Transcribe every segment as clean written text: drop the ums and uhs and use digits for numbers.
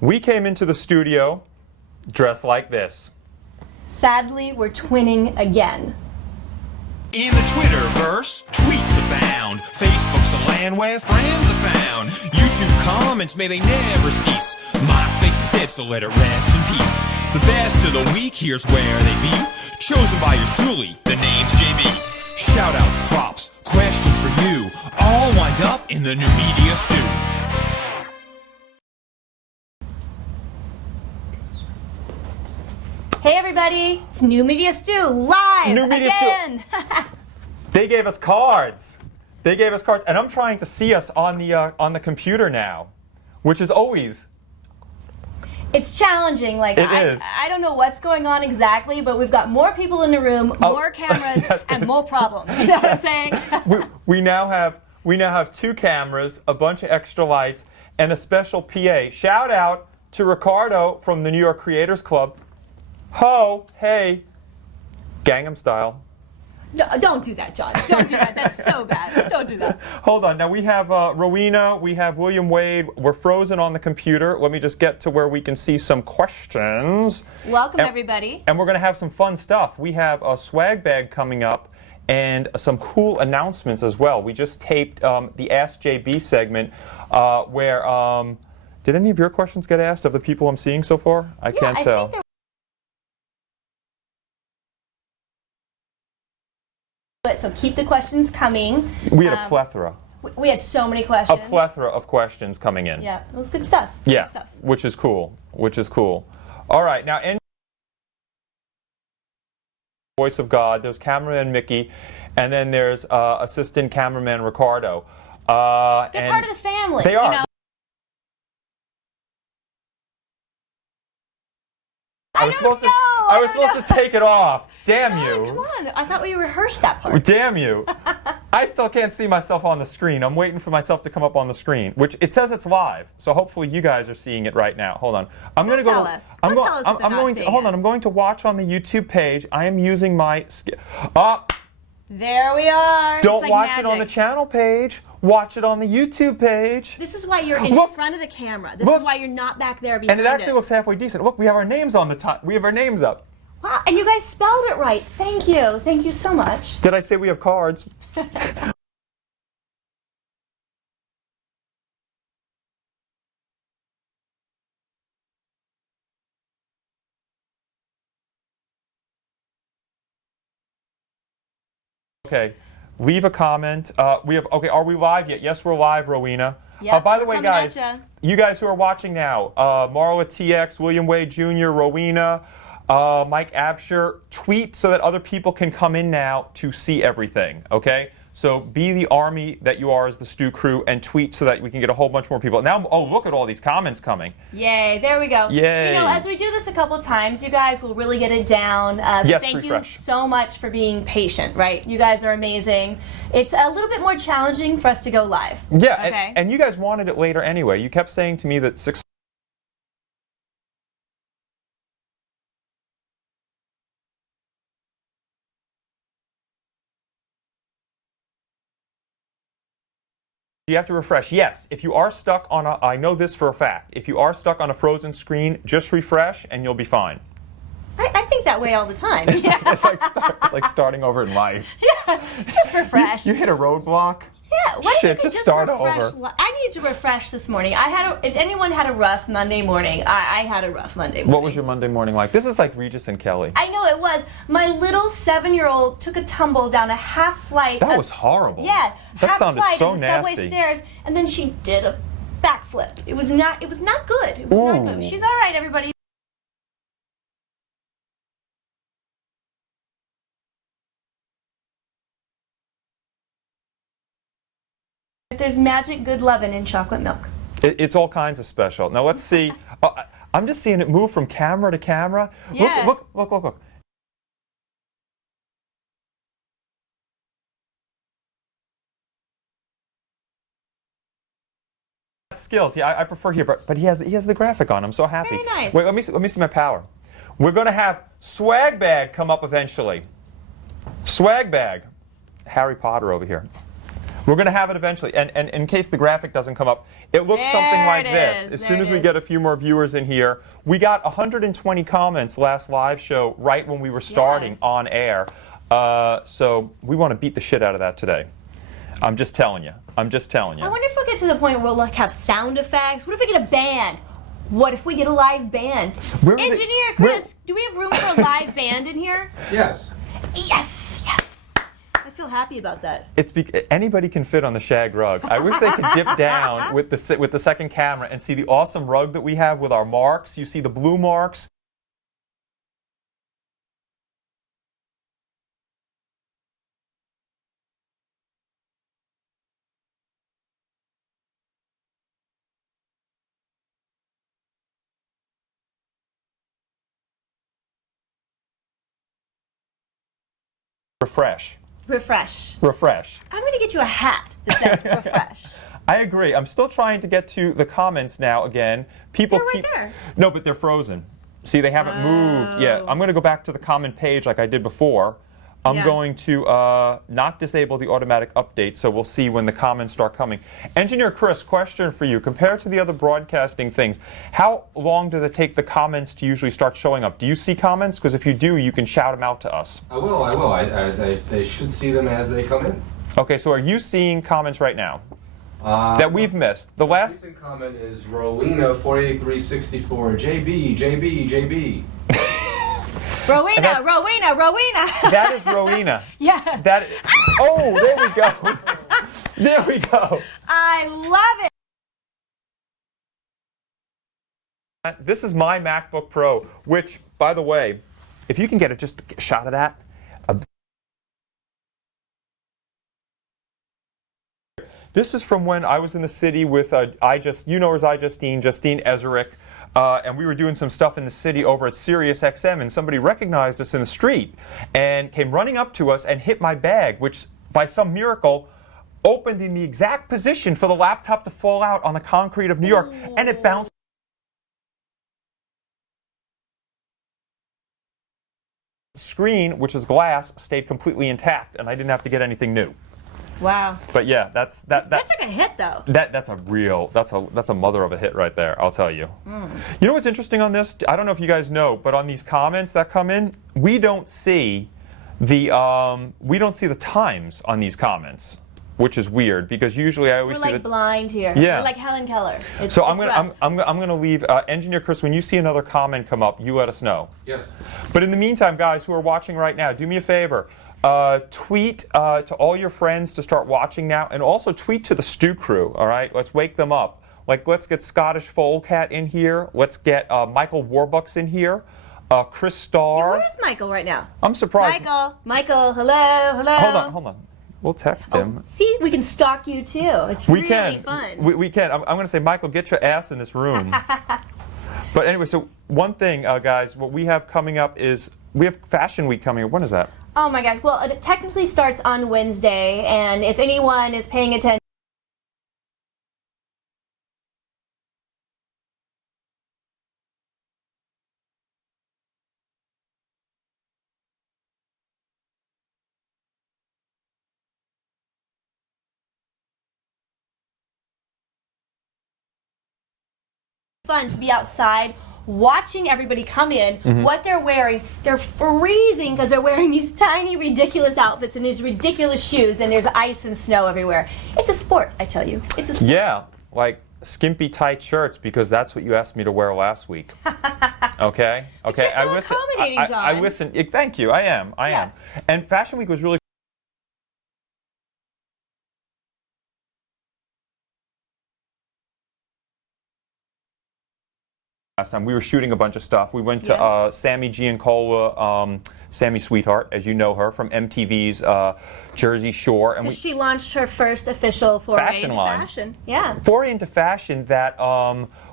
We came into the studio dressed like this. Sadly, we're twinning again. In the Twitterverse, tweets abound. Facebook's a land where friends are found. YouTube comments, may they never cease. MySpace is dead, so let it rest in peace. The best of the week, here's where they be. Chosen by yours truly, the name's JB. Shoutouts, props, questions for you. All wind up in the new media stew. Hey everybody, it's New Media Stew live New Media again. They gave us cards. They gave us cards, and I'm trying to see us on the computer now, which is always. It's challenging. Like It is. I don't know what's going on exactly, but we've got more people in the room, more cameras, yes, and yes. more problems. You know what I'm saying? we now have 2 cameras, a bunch of extra lights, and a special PA. Shout out to Ricardo from the New York Creators Club. Ho, hey, Gangnam Style. No, don't do that, John. Don't do that. That's so bad. Don't do that. Hold on. Now we have Rowena, we have William Wade. We're frozen on the computer. Let me just get to where we can see some questions. Welcome, everybody. And we're going to have some fun stuff. We have a swag bag coming up and some cool announcements as well. We just taped the Ask JB segment where, did any of your questions get asked of the people I'm seeing so far? I can't tell. Think so keep the questions coming. We had a plethora. We had so many questions. A plethora of questions coming in. Yeah, it was good stuff. Yeah, Good stuff. which is cool. Which is cool. All right, now in Voice of God, there's cameraman Mickey, and then there's assistant cameraman Ricardo. They're part of the family. They are. You know? I was supposed to take it off. Damn you. Come on. I thought we rehearsed that part. Damn you. I still can't see myself on the screen. I'm waiting for myself to come up on the screen, which it says it's live. So hopefully you guys are seeing it right now. Hold on. I'm going to go. Tell us. Don't tell us if they're not seeing hold it. on. I'm going to watch on the YouTube page. I am using my There we are. Don't It's like watch magic. it on the channel page. Watch it on the YouTube page. This is why you're in front of the camera. This is why you're not back there behind And it actually looks halfway decent. Look, we have our names on the top. We have our names up. Wow, and you guys spelled it right. Thank you. Thank you so much. Did I say we have cards? Okay, leave a comment. Are we live yet? Yes, we're live, Rowena. Yep, by the we're way, coming guys, at ya. you guys who are watching now, Marla TX, William Wade Jr., Rowena, Mike Absher, tweet so that other people can come in now to see everything, okay? So be the army that you are as the Stew Crew and tweet so that we can get a whole bunch more people. Now, oh, look at all these comments coming. Yay, there we go. Yay. You know, as we do this a couple times, you guys will really get it down. So Yes, thank refresh. you so much for being patient, right? You guys are amazing. It's a little bit more challenging for us to go live. Yeah, Okay. and you guys wanted it later anyway. You kept saying to me that 6 You have to refresh. Yes, if you are stuck on I know this for a fact. If you are stuck on a frozen screen, just refresh and you'll be fine. I think that way all the time. It's like starting over in life. Yeah, just refresh. You hit a roadblock. Yeah, why don't Shit, you just start refresh over. I need to refresh this morning. If anyone had a rough Monday morning, I had a rough Monday morning. What was your Monday morning like? This is like Regis and Kelly. I know it was. My little 7-year-old took a tumble down a half flight. That was horrible. Yeah, That half sounded flight so of the subway nasty. stairs, and then she did a backflip. It was not good. It was not good. Ooh. She's all right, everybody. There's magic good lovin' in chocolate milk. It's all kinds of special. Now let's see. I'm just seeing it move from camera to camera. Yeah. Look. Skills. Yeah, I prefer here, but he has the graphic on. I'm so happy. Very nice. Wait, let me see my power. We're going to have swag bag come up eventually. Swag bag. Harry Potter over here. We're going to have it eventually. And in case the graphic doesn't come up, it looks something like this. As soon as we get a few more viewers in here, we got 120 comments last live show right when we were starting on air. So we want to beat the shit out of that today. I'm just telling you. I'm just telling you. I wonder if we'll get to the point where we'll like have sound effects. What if we get a band? What if we get a live band? Engineer Chris, do we have room for a live band in here? Yes. Yes, yes. I feel happy about that. Anybody can fit on the shag rug. I wish they could dip down with the second camera and see the awesome rug that we have with our marks. You see the blue marks. Refresh. Refresh. Refresh. I'm going to get you a hat that says refresh. I agree. I'm still trying to get to the comments now again. People They're right there. No, but they're frozen. See, they haven't moved yet. I'm going to go back to the comment page like I did before. I'm going to not disable the automatic update, so we'll see when the comments start coming. Engineer Chris, question for you. Compared to the other broadcasting things, how long does it take the comments to usually start showing up? Do you see comments? Because if you do, you can shout them out to us. I will. They should see them as they come in. Okay, so are you seeing comments right now that we've missed? The last recent comment is Rowena 48364. JB. Rowena. That is Rowena. Yeah. That. Oh, there we go. There we go. I love it. This is my MacBook Pro, which, by the way, if you can get just a shot of that. This is from when I was in the city with you know her as Justine Ezerick. And we were doing some stuff in the city over at Sirius XM, and somebody recognized us in the street and came running up to us and hit my bag, which by some miracle opened in the exact position for the laptop to fall out on the concrete of New York, and it bounced. The screen, which is glass, stayed completely intact, and I didn't have to get anything new. Wow. But yeah, that took a hit though. That's a mother of a hit right there, I'll tell you. You know what's interesting on this? I don't know if you guys know, but on these comments that come in, we don't see the times on these comments, which is weird because usually I always We're see like blind here. Yeah. We're like Helen Keller. So I'm gonna leave Engineer Chris. When you see another comment come up, you let us know. Yes. But in the meantime, guys who are watching right now, do me a favor. Tweet to all your friends to start watching now, and also tweet to the Stew Crew, all right? Let's wake them up. Like, let's get Scottish Folecat in here. Let's get Michael Warbucks in here. Chris Starr. Where's Michael right now? I'm surprised. Michael, hello. Hold on. We'll text him. See, we can stalk you too. It's really fun. We can. I'm going to say, Michael, get your ass in this room. But anyway, so one thing, guys, what we have coming up is we have Fashion Week coming up. When is that? Oh my gosh. Well, it technically starts on Wednesday, and if anyone is paying attention, fun to be outside watching everybody come in, what they're wearing. They're freezing because they're wearing these tiny, ridiculous outfits and these ridiculous shoes, and there's ice and snow everywhere. It's a sport, I tell you. It's a sport. Yeah, like skimpy tight shirts, because that's what you asked me to wear last week. Okay? Okay. You're so accommodating, John. I listen. Thank you. I am. And Fashion Week was really last time. We were shooting a bunch of stuff. We went to Sammy Giancola, Sammy Sweetheart, as you know her, from MTV's Jersey Shore. And she launched her first official foray fashion into line. fashion. Yeah. Foray into fashion that,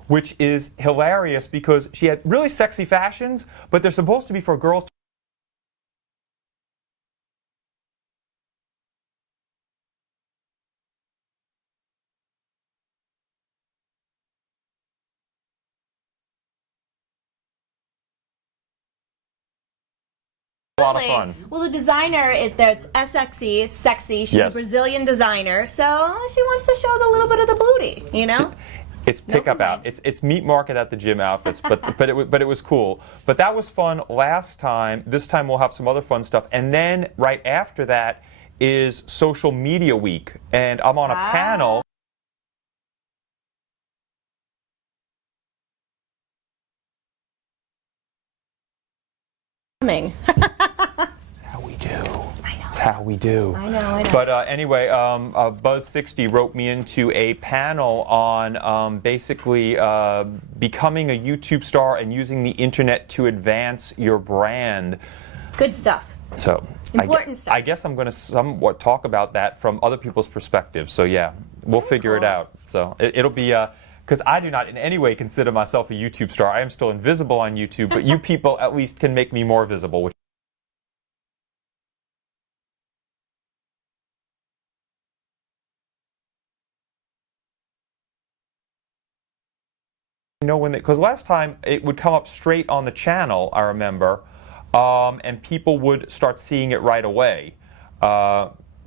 which is hilarious because she had really sexy fashions, but they're supposed to be for girls. A lot of fun. Well, the designer, that's SXE, it's sexy. She's Yes. a Brazilian designer, so she wants to show a little bit of the booty, you know? It's No pickup out. complaints. It's meat market at the gym outfits, but it was cool. But that was fun last time. This time we'll have some other fun stuff, and then right after that is Social Media Week, and I'm on a panel. That's how we do. That's how we do. I know. But anyway, Buzz60 wrote me into a panel on basically becoming a YouTube star and using the internet to advance your brand. Good stuff. So Important stuff. I guess I'm going to somewhat talk about that from other people's perspectives. So yeah, we'll figure it cool. out. So it'll be because I do not in any way consider myself a YouTube star. I am still invisible on YouTube, but you people at least can make me more visible. Which you know, because last time it would come up straight on the channel, I remember, and people would start seeing it right away.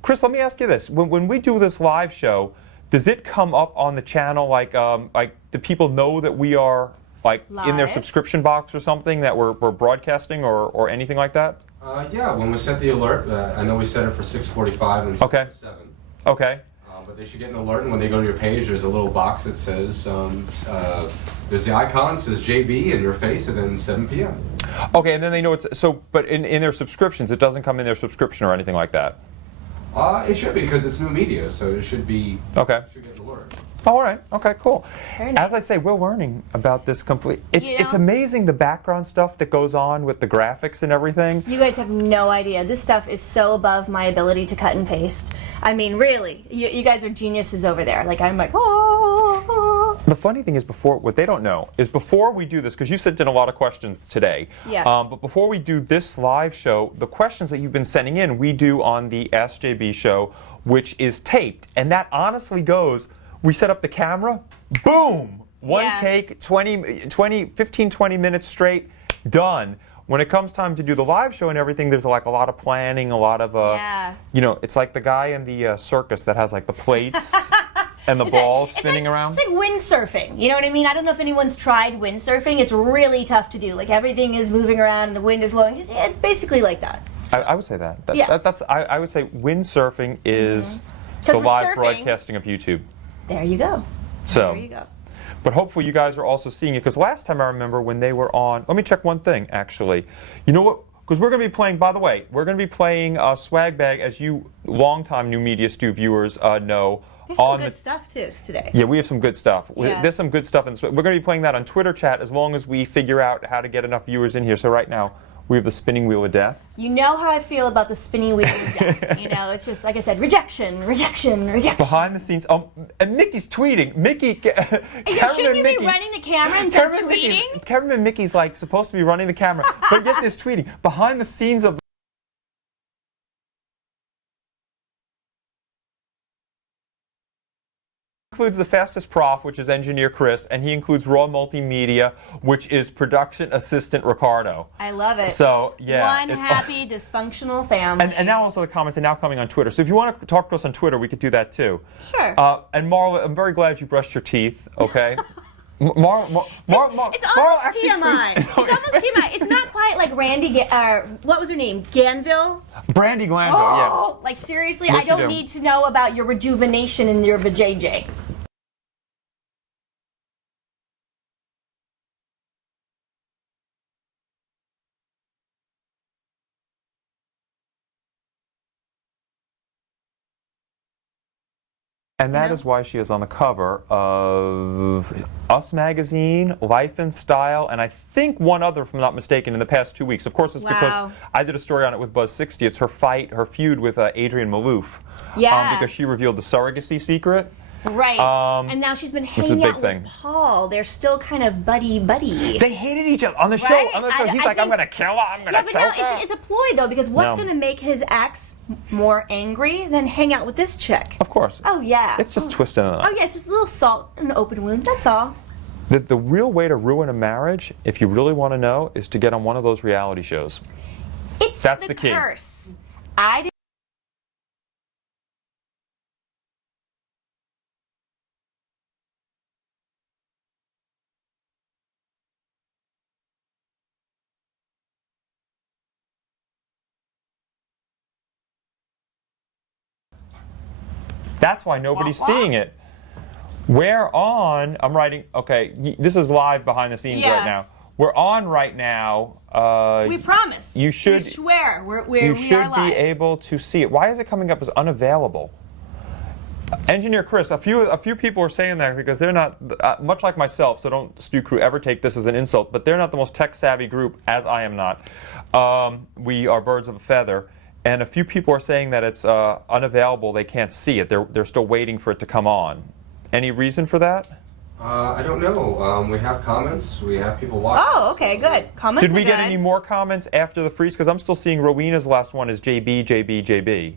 Chris, let me ask you this: when we do this live show, does it come up on the channel like do people know that we are like in their Live? subscription box or something that we're broadcasting or anything like that? Yeah, when we set the alert, I know we set it for 6:45 and Okay. 7. Okay. But they should get an alert, and when they go to your page, there's a little box that says, there's the icon, says JB and your face, and then 7 p.m. Okay, and then they know it's so. But in their subscriptions, it doesn't come in their subscription or anything like that. It should be, because it's new media, so it should be. Okay. Should get an alert. Oh, all right. Okay, cool. Very nice. As I say, we're learning about this complete. You It's know? amazing the background stuff that goes on with the graphics and everything. You guys have no idea. This stuff is so above my ability to cut and paste. I mean, really, you guys are geniuses over there. Like, I'm like, oh. The funny thing is, what they don't know is before we do this, because you sent in a lot of questions today. Yeah. But before we do this live show, the questions that you've been sending in, we do on the Ask JB show, which is taped, and that honestly goes. We set up the camera, boom! One Yeah. take, 15, 20 minutes straight, done. When it comes time to do the live show and everything, there's like a lot of planning, a lot of, Yeah. you know, it's like the guy in the circus that has like the plates and the balls spinning around. It's like windsurfing. You know what I mean? I don't know if anyone's tried windsurfing. It's really tough to do. Like, everything is moving around and the wind is blowing. It's basically like that. I would say that. Yeah. I would say windsurfing is 'Cause the we're live surfing. broadcasting of YouTube. There you go. So, There you go. but hopefully you guys are also seeing it, because last time I remember when they were on, let me check one thing actually. You know what? Because we're going to be playing, by the way, we're going to be playing Swag Bag, as you longtime New Media Stew viewers know. There's some on good the, stuff, too, today. Yeah, we have some good stuff. Yeah. There's some good stuff. We're going to be playing that on Twitter chat as long as we figure out how to get enough viewers in here. So right now, we have the spinning wheel of death. You know how I feel about the spinning wheel of death. You know, it's just, like I said, rejection, rejection, rejection. Behind the scenes, and Mickey's tweeting. Mickey, Shouldn't you be running the camera instead of tweeting? Cameraman Mickey's like supposed to be running the camera, but yet there's tweeting. Behind the scenes of includes the fastest prof, which is engineer Chris, and he includes raw multimedia, which is production assistant Ricardo. I love it. So yeah, One it's happy, dysfunctional family. and now also the comments are now coming on Twitter. So if you want to talk to us on Twitter, we could do that too. Sure. And Marla, I'm very glad you brushed your teeth. Okay. It's almost TMI. It's almost TMI. It's not quite like Randy. What was her name? Ganville. Brandy Glanville. Yeah. Oh, like seriously, What'd I she don't do? need to know about your rejuvenation and your vajayjay. And that is why she is on the cover of Us Magazine, Life and Style, and I think one other, if I'm not mistaken, in the past 2 weeks. Of course, it's because I did a story on it with Buzz60. It's her feud with Adrienne Maloof. Yeah. Because she revealed the surrogacy secret. Right. And now she's been is a hanging big out thing. with Paul. They're still kind of buddy-buddy. They hated each other on the show. Right? On the show, he's I like, "I'm think- gonna kill her. I'm gonna Yeah, but choke no, her." it's a ploy though, because what's No. going to make his ex more angry than hang out with this chick? Of course. Oh yeah. It's just twisting it up. Oh yeah, it's just a little salt in an open wound. That's all. The real way to ruin a marriage, if you really want to know, is to get on one of those reality shows. It's That's the key. curse. I didn't. That's why nobody's seeing it. We're on, I'm writing, okay, this is live behind the scenes right now. We're on right now. We promise. You should. We swear. We You are should live. be able to see it. Why is it coming up as unavailable? Engineer Chris, a few people are saying that because they're not, much like myself, so don't Stu Crew ever take this as an insult, but they're not the most tech-savvy group, as I am not. We are birds of a feather. And a few people are saying that it's unavailable, they can't see it. They're still waiting for it to come on. Any reason for that? I don't know. We have comments. We have people watching. Oh, okay, good. Comments Did we are get good. any more comments after the freeze? Because I'm still seeing Rowena's last one is JB, JB, JB.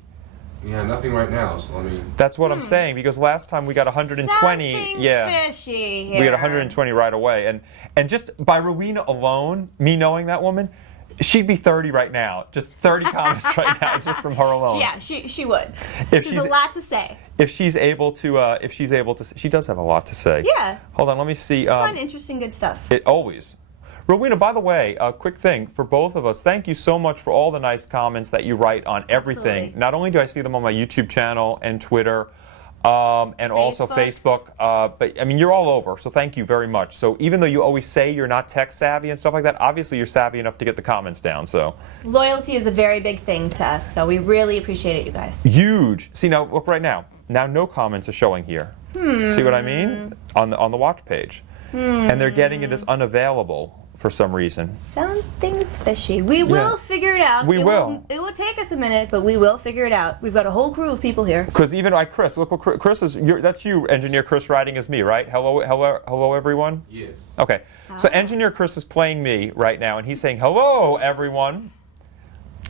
Yeah, nothing right now, so let me... That's what I'm saying, because last time we got 120. Something's fishy here. We got 120 right away. And just by Rowena alone, me knowing that woman, she'd be 30 right now. Just 30 comments right now, just from her alone. Yeah, she would. If She has a lot to say. If she's able to, she does have a lot to say. Yeah. Hold on, let me see. It's fun, interesting, good stuff. It always. Rowena, by the way, a quick thing for both of us. Thank you so much for all the nice comments that you write on everything. Absolutely. Not only do I see them on my YouTube channel and Twitter, and also Facebook, but I mean, you're all over, so thank you very much. So even though you always say you're not tech savvy and stuff like that, obviously you're savvy enough to get the comments down, so. Loyalty is a very big thing to us, so we really appreciate it, you guys. Huge. See, now, look right now. Now no comments are showing here. See what I mean? On the watch page. And they're getting it as unavailable for some reason. Something's fishy. We will figure it out. We will. It will take us a minute, but we will figure it out. We've got a whole crew of people here. Because even Chris, look what Chris is. That's you, Engineer Chris, writing as me, right? Hello, everyone. Yes. Okay. So Engineer Chris is playing me right now, and he's saying, "Hello, everyone."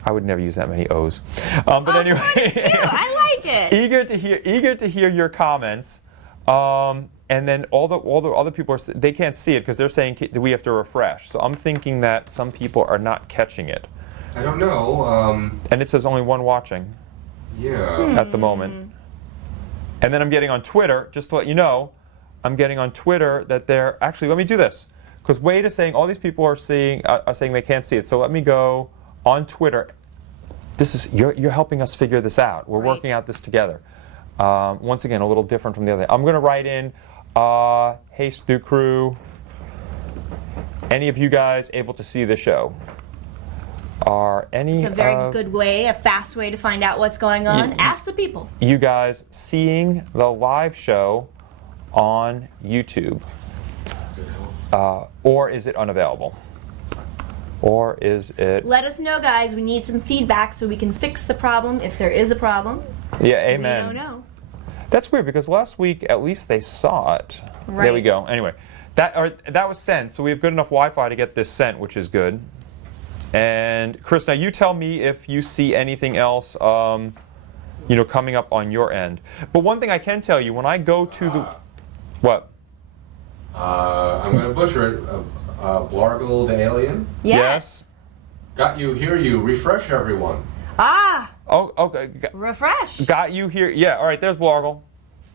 I would never use that many O's, but anyway. It's cute. I like it. eager to hear your comments. And then all the other people they can't see it because they're saying we have to refresh. So I'm thinking that some people are not catching it. I don't know. And it says only one watching. Yeah. At the moment. And then I'm getting on Twitter, just to let you know, I'm getting on Twitter that they're actually. Let me do this because Wade is saying all these people are saying they can't see it. So let me go on Twitter. This is you're helping us figure this out. We're working out this together. Once again, a little different from the other. I'm going to write in, hey Stu Crew, any of you guys able to see the show? Are any? It's a very good way, a fast way to find out what's going on. Ask the people. You guys seeing the live show on YouTube, or is it unavailable? Or is it? Let us know, guys. We need some feedback so we can fix the problem if there is a problem. Yeah, amen. We don't know. That's weird because last week at least they saw it. Right. There we go. Anyway, that was sent, so we have good enough Wi-Fi to get this sent, which is good. And Chris, now you tell me if you see anything else, coming up on your end. But one thing I can tell you, when I go to the what? I'm going to butcher it. Blargle the alien. Yes. Got you, hear you. Refresh everyone. Ah. Oh, okay. Refresh. Got you here. Yeah. All right. There's Blargle.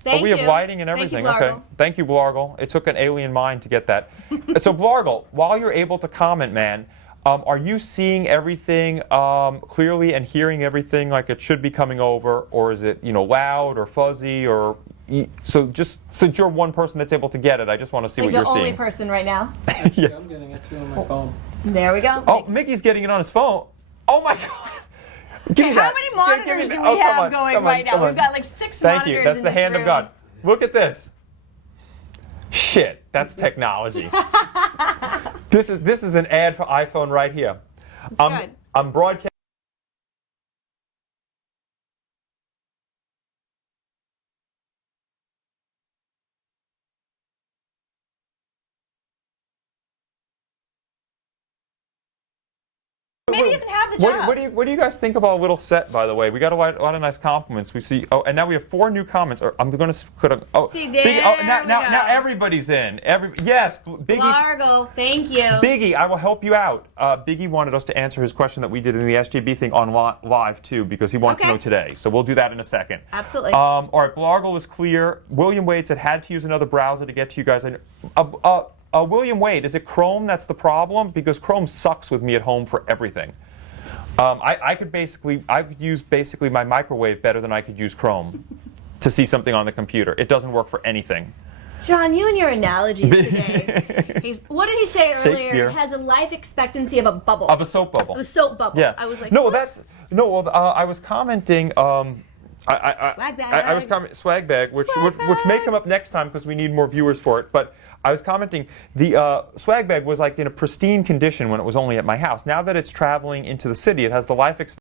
Thank we you. have lighting and Thank you, everything. Okay. Blargle. Thank you, Blargle. It took an alien mind to get that. So Blargle, while you're able to comment, man, are you seeing everything clearly and hearing everything like it should be coming over, or is it loud or fuzzy or? So just since you're one person that's able to get it, I just want to see what you're the only seeing. person right now. Actually, I'm getting it too on my phone. There we go. Oh, Mickey's getting it on his phone. Oh my God. Give me How that. many monitors do we come have on, going come right on, now? come We've on. got like 6 Thank monitors you. That's in the this hand room. of God. Look at this. Shit, that's technology. This is an ad for iPhone right here. Good. I'm broadcasting. Maybe you can have the job. What do you guys think about a little set? By the way, we got a lot of nice compliments. We see. Oh, and now we have 4 new comments. I'm going to put a. Oh, See, there Biggie, we now go. everybody's in. Yes, Biggie. Largo, thank you. Biggie, I will help you out. Biggie wanted us to answer his question that we did in the SJB thing on live too, because he wants to know today. So we'll do that in a second. Absolutely. All right, Blargle is clear. William Wade said had to use another browser to get to you guys. William Wade, is it Chrome that's the problem? Because Chrome sucks with me at home for everything. I could use basically my microwave better than I could use Chrome to see something on the computer. It doesn't work for anything. John, you and your analogies today. What did he say earlier? Shakespeare. It has a life expectancy of a bubble. Of a soap bubble. Of a soap bubble. Yeah. I was like, no, what? I was commenting. Swag bag. I was commenting swag bag, which may come up next time because we need more viewers for it. But I was commenting the swag bag was like in a pristine condition when it was only at my house. Now that it's traveling into the city, it has the life expectancy.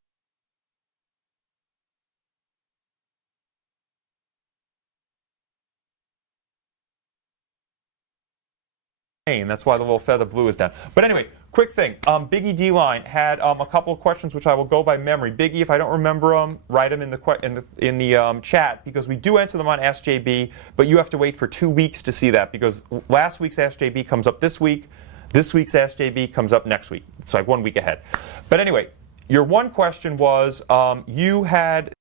That's why the little feather blue is down. But anyway, quick thing. Biggie D-Line had a couple of questions which I will go by memory. Biggie, if I don't remember them, write them in the chat because we do answer them on SJB, but you have to wait for 2 weeks to see that because last week's SJB comes up this week. This week's SJB comes up next week. It's like 1 week ahead. But anyway, your one question was you had.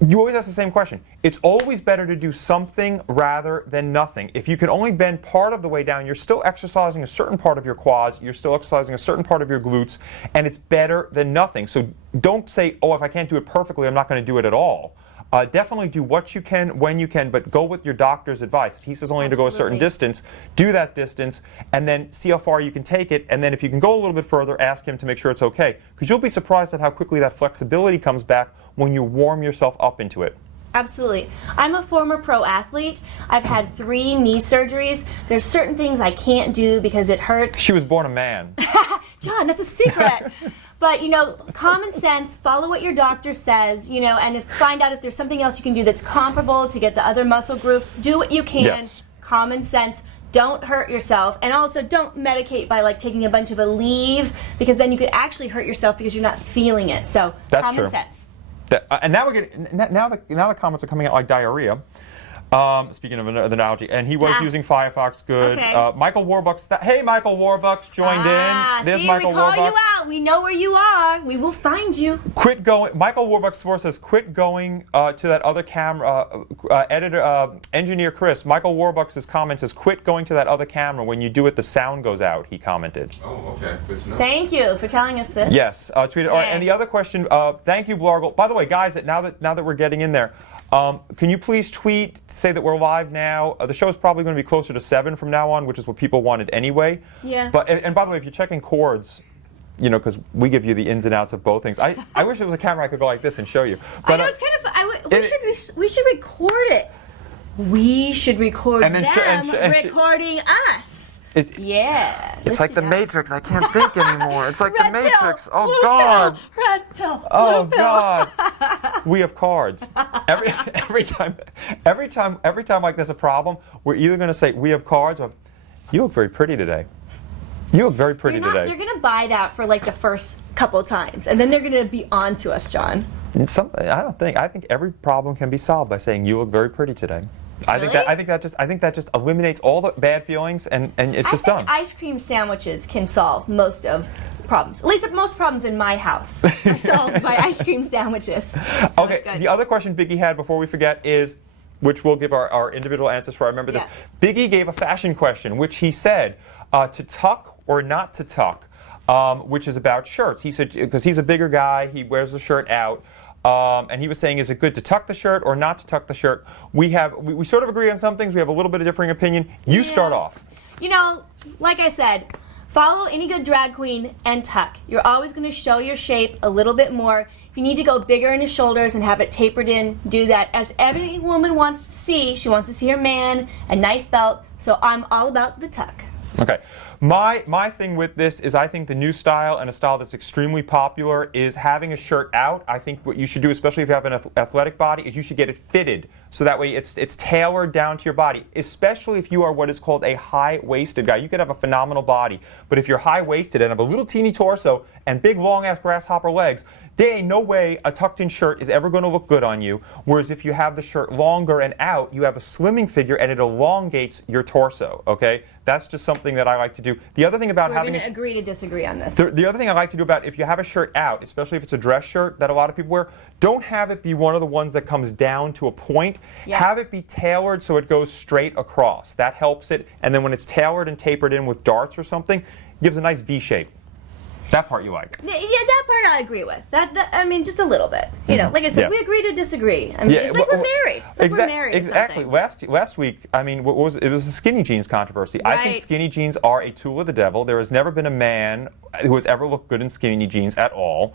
You always ask the same question. It's always better to do something rather than nothing. If you can only bend part of the way down, you're still exercising a certain part of your quads, you're still exercising a certain part of your glutes, and it's better than nothing. So don't say, oh, if I can't do it perfectly, I'm not going to do it at all. Definitely do what you can, when you can, but go with your doctor's advice. If he says only to go a certain distance, do that distance, and then see how far you can take it. And then if you can go a little bit further, ask him to make sure it's okay. Because you'll be surprised at how quickly that flexibility comes back when you warm yourself up into it. Absolutely. I'm a former pro athlete. I've had 3 knee surgeries. There's certain things I can't do because it hurts. She was born a man. John, that's a secret. But, common sense, follow what your doctor says, and find out if there's something else you can do that's comparable to get the other muscle groups. Do what you can. Yes. Common sense. Don't hurt yourself. And also don't medicate by taking a bunch of Aleve because then you could actually hurt yourself because you're not feeling it. So that's common true. sense. And now we're getting now the comments are coming out like diarrhea. Speaking of an analogy, and he was using Firefox. Good. Okay. Michael Warbucks. Hey, Michael Warbucks joined in. There's Michael we call Warbucks. you out. We know where you are. We will find you. Quit going. Michael Warbucks 4 says, quit going to that other camera. Engineer Chris. Michael Warbucks' comment says, quit going to that other camera. When you do it, the sound goes out. He commented. Oh, okay. Good to know. Thank you for telling us this. Yes. Tweeted. All right, and the other question. Thank you, Blargle. By the way, guys, now that we're getting in there. Can you please tweet to say that we're live now? The show is probably going to be closer to 7 from now on, which is what people wanted anyway. Yeah. But and by the way, if you're checking chords, because we give you the ins and outs of both things. I wish there was a camera I could go like this and show you. But, I know it's kind of. We should record it. We should record and then them recording us. Yeah. It's like the Matrix. I can't think anymore. It's like Red the Matrix. Pill, Oh blue God. Pill, red pill. Oh blue God. We have cards. Every time like there's a problem, we're either going to say we have cards or you look very pretty today. You look very pretty today. They're going to buy that for the first couple times, and then they're going to be on to us, John. I think every problem can be solved by saying you look very pretty today. Really? I think that just eliminates all the bad feelings and it's just done. Ice cream sandwiches can solve most of problems. At least most problems in my house are solved by ice cream sandwiches. So okay. The other question Biggie had before we forget is, which we'll give our individual answers for. I remember this. Biggie gave a fashion question, which he said to tuck or not to tuck, which is about shirts. He said because he's a bigger guy, he wears the shirt out. And he was saying, is it good to tuck the shirt or not to tuck the shirt? We sort of agree on some things. We have a little bit of differing opinion. You start off. Like I said, follow any good drag queen and tuck. You're always going to show your shape a little bit more. If you need to go bigger in the shoulders and have it tapered in, do that. As every woman wants to see, she wants to see her man, a nice belt. So I'm all about the tuck. Okay. My thing with this is I think the new style and a style that's extremely popular is having a shirt out. I think what you should do, especially if you have an athletic body, is you should get it fitted. So that way it's tailored down to your body, especially if you are what is called a high-waisted guy. You could have a phenomenal body, but if you're high-waisted and have a little teeny torso and big long-ass grasshopper legs, there ain't no way a tucked-in shirt is ever going to look good on you. Whereas if you have the shirt longer and out, you have a slimming figure and it elongates your torso, okay? That's just something that I like to do. The other thing about We're having going to agree to disagree on this. the other thing I like to do about if you have a shirt out, especially if it's a dress shirt that a lot of people wear, don't have it be one of the ones that comes down to a point. Yeah. Have it be tailored so it goes straight across. That helps it. And then when it's tailored and tapered in with darts or something, it gives a nice V shape. That part you like. Yeah, that part I agree with. That I mean, just a little bit. You know, like I said, Yeah. we agree to disagree. I mean, it's like we're married. It's like we're married. Exactly. Or something. Last week, I mean, what was it was the skinny jeans controversy. I think Right. skinny jeans are a tool of the devil. There has never been a man who has ever looked good in skinny jeans at all.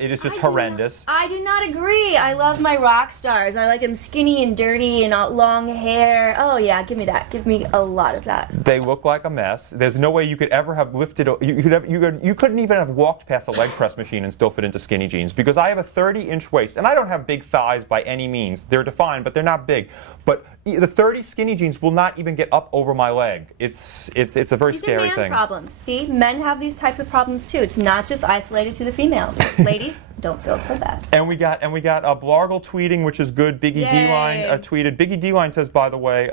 It is just horrendous. I do not agree. I love my rock stars. I like them skinny and dirty and long hair. Oh yeah, give me that. Give me a lot of that. They look like a mess. There's no way you could ever have lifted. You couldn't even have walked past a leg press machine and still fit into skinny jeans because I have a 30-inch waist and I don't have big thighs by any means. They're defined, but they're not big. But the 30 skinny jeans will not even get up over my leg. It's a very These scary are man thing. problems. See, men have these type of problems too. It's not just isolated to the females. Ladies, don't feel so bad. And we got Blargle tweeting, which is good. Biggie Yay. D-Line tweeted. Biggie D-Line says, by the way,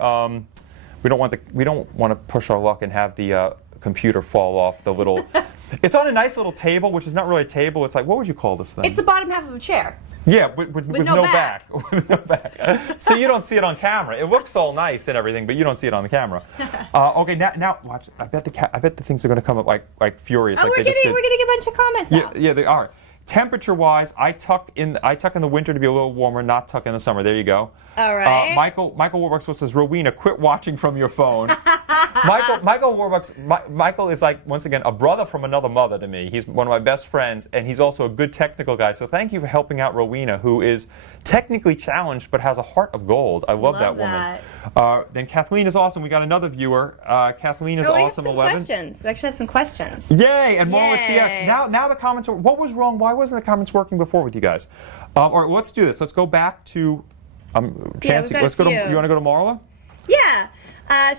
we don't want to push our luck and have the computer fall off the little. It's on a nice little table, which is not really a table. It's like, what would you call this thing? It's the bottom half of a chair. Yeah, with no no back. back. With no back. So you don't see it on camera. It looks all nice and everything, but you don't see it on the camera. Okay, now watch. I bet the things are going to come up like furious. Oh, like we're they just getting a bunch of comments now. Yeah, they are. Temperature-wise, I tuck in the winter to be a little warmer, not tuck in the summer. There you go. All right. Michael Warbucks says, Rowena, quit watching from your phone. Michael Warbucks, Michael is like, once again, a brother from another mother to me. He's one of my best friends, and he's also a good technical guy. So thank you for helping out Rowena, who is technically challenged but has a heart of gold. I love that woman. Then Kathleen is awesome. We got another viewer. Kathleen is awesome. We have 11. questions. We actually have some questions. Yay! And Marla Yay. TX. Now the comments are. What was wrong? Why wasn't the comments working before with you guys? All right, let's do this. Let's go back to. Chancey, got a let's go to. few. You want to go to Marla? Yeah.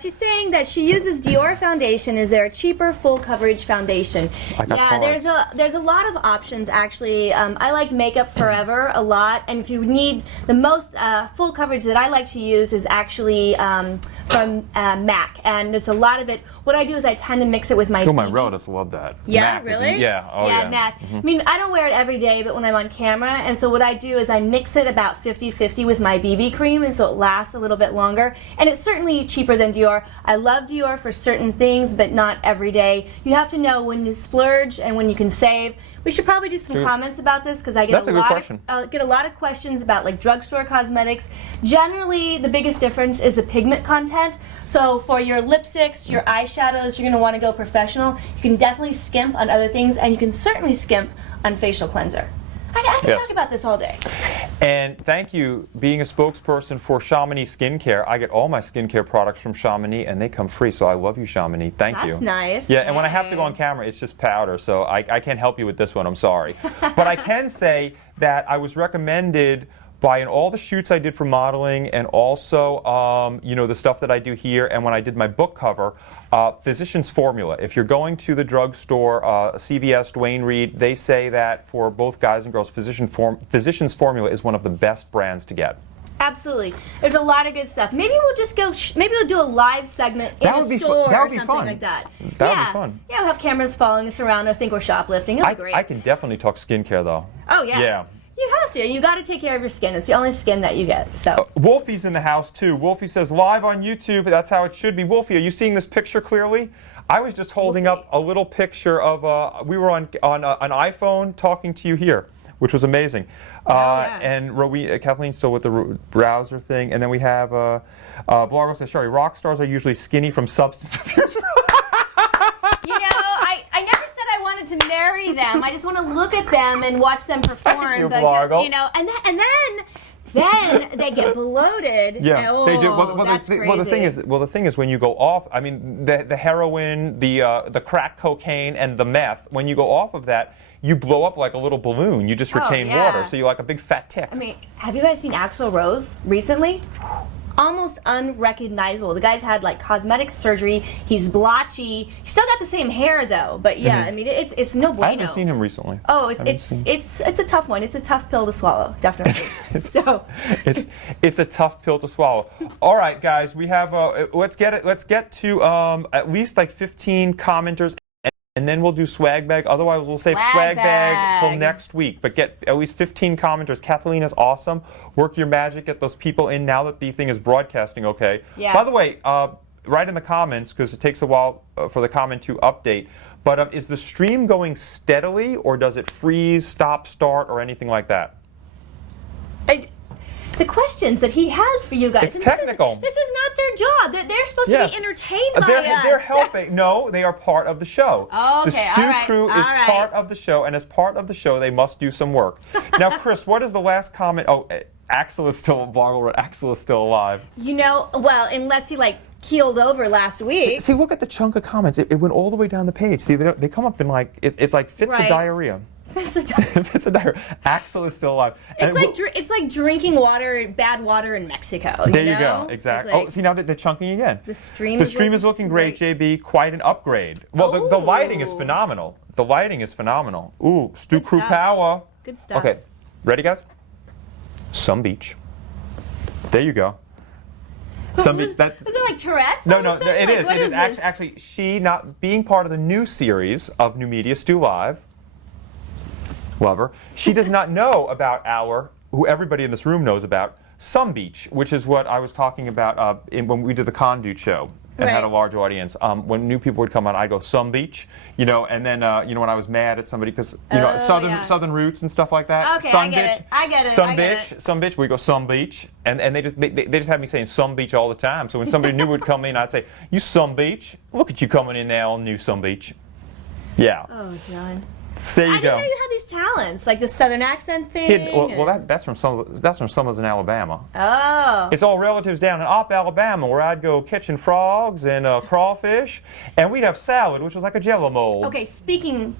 She's saying that she uses Dior foundation. Is there a cheaper full coverage foundation? I got Yeah, cards. there's a lot of options actually. I like Makeup Forever a lot, and if you need the most full coverage that I like to use is actually from MAC, and it's a lot of it. What I do is I tend to mix it with my. Oh, my BB. relatives love that. Yeah, Mac is in- really? yeah. Oh, yeah. MAC. I mean, I don't wear it every day, but when I'm on camera, and so what I do is I mix it about 50-50 with my BB cream, and so it lasts a little bit longer. And it's certainly cheaper than Dior. I love Dior for certain things, but not every day. You have to know when to splurge and when you can save. We should probably do some comments about this because I get That's a good question. get a lot of questions about like drugstore cosmetics. Generally, the biggest difference is the pigment content. So for your lipsticks, your eyeshadows, you're going to want to go professional. You can definitely skimp on other things, and you can certainly skimp on facial cleanser. I can talk about this all day. And thank you, being a spokesperson for Chamonix Skincare. I get all my skincare products from Chamonix, and they come free. So I love you, Chamonix. Thank you. That's nice. Yeah, and when I have to go on camera, it's just powder. So I can't help you with this one. I'm sorry. But I can say that I was recommended by in all the shoots I did for modeling, and also the stuff that I do here, and when I did my book cover, Physicians Formula. If you're going to the drugstore, CVS, Dwayne Reed, they say that for both guys and girls, Physicians Formula is one of the best brands to get. Absolutely. There's a lot of good stuff. Maybe we'll just go. Maybe we'll do a live segment in a store that or would be something fun. like that. That would be fun. Yeah, we'll have cameras following us around. I think we're shoplifting. It'll be great. I can definitely talk skincare though. Oh yeah. Yeah. You have to. You got to take care of your skin. It's the only skin that you get. So. Wolfie's in the house too. Wolfie says live on YouTube. That's how it should be. Wolfie, are you seeing this picture clearly? I was just holding up a little picture of. We were on an iPhone talking to you here, which was amazing. Yeah. And Kathleen's still with the browser thing, and then we have Blargo says, Sharie, rock stars are usually skinny from substance abuse. I never said I wanted to marry them. I just want to look at them and watch them perform. You, but Blargo. and then then they get bloated. Yeah, and, oh, they do. that's crazy. The thing is, when you go off, I mean, the heroin, the crack cocaine, and the meth. When you go off of that, you blow up like a little balloon. You just retain water, so you're like a big fat tick. I mean, have you guys seen Axl Rose recently? Almost unrecognizable. The guy's had like cosmetic surgery. He's blotchy. He's still got the same hair though. But yeah, I mean, it's no bueno. I haven't seen him recently. Oh, it's a tough one. It's a tough pill to swallow, definitely. It's a tough pill to swallow. All right, guys, we have let's get to at least like 15 commenters. And then we'll do swag bag. Otherwise, we'll save swag bag till next week. But get at least 15 commenters. Kathleen is awesome. Work your magic. Get those people in now that the thing is broadcasting okay. Yeah. By the way, write in the comments, because it takes a while for the comment to update. But is the stream going steadily, or does it freeze, stop, start, or anything like that? The questions that he has for you guys. It's technical. This is not their job. They're supposed to be entertained by us. They're helping. No, they are part of the show. Okay, the Stew Crew is all right. part of the show, and as part of the show, they must do some work. Now, Chris, what is the last comment? Oh, Axel is still alive. You know, well, unless he like keeled over last week. See, look at the chunk of comments. It went all the way down the page. See, they come up in like it's like fits of diarrhea. It's a diarrhea. Axel is still alive. It's like drinking bad water in Mexico. There you go. Exactly. Like, see, now that they're chunking again. The stream is looking great, JB. Quite an upgrade. Well, the lighting is phenomenal. The lighting is phenomenal. Ooh, Stew Crew power. Good stuff. Okay, ready, guys? Some beach. There you go. Some beach. Is it like Tourette's? No, it is. It is actually she not being part of the new series of New Media Stew Live. Lover. She does not know about who everybody in this room knows about, Some Beach, which is what I was talking about when we did the Conduit show and had a large audience. When new people would come on, I'd go Some Beach, and then when I was mad at somebody because Southern roots and stuff like that. Okay, Sun I get it. Some bitch. We go Some Beach, and they just had me saying Some Beach all the time. So when somebody new would come in, I'd say, "You Some Beach, look at you coming in now on New Some Beach." Yeah. Oh, John. There you I didn't know you had these talents, like the Southern accent thing. That's from Summers in Alabama. Oh. It's all relatives down in Alabama, where I'd go catching frogs and crawfish, and we'd have salad, which was like a Jello mold. Okay,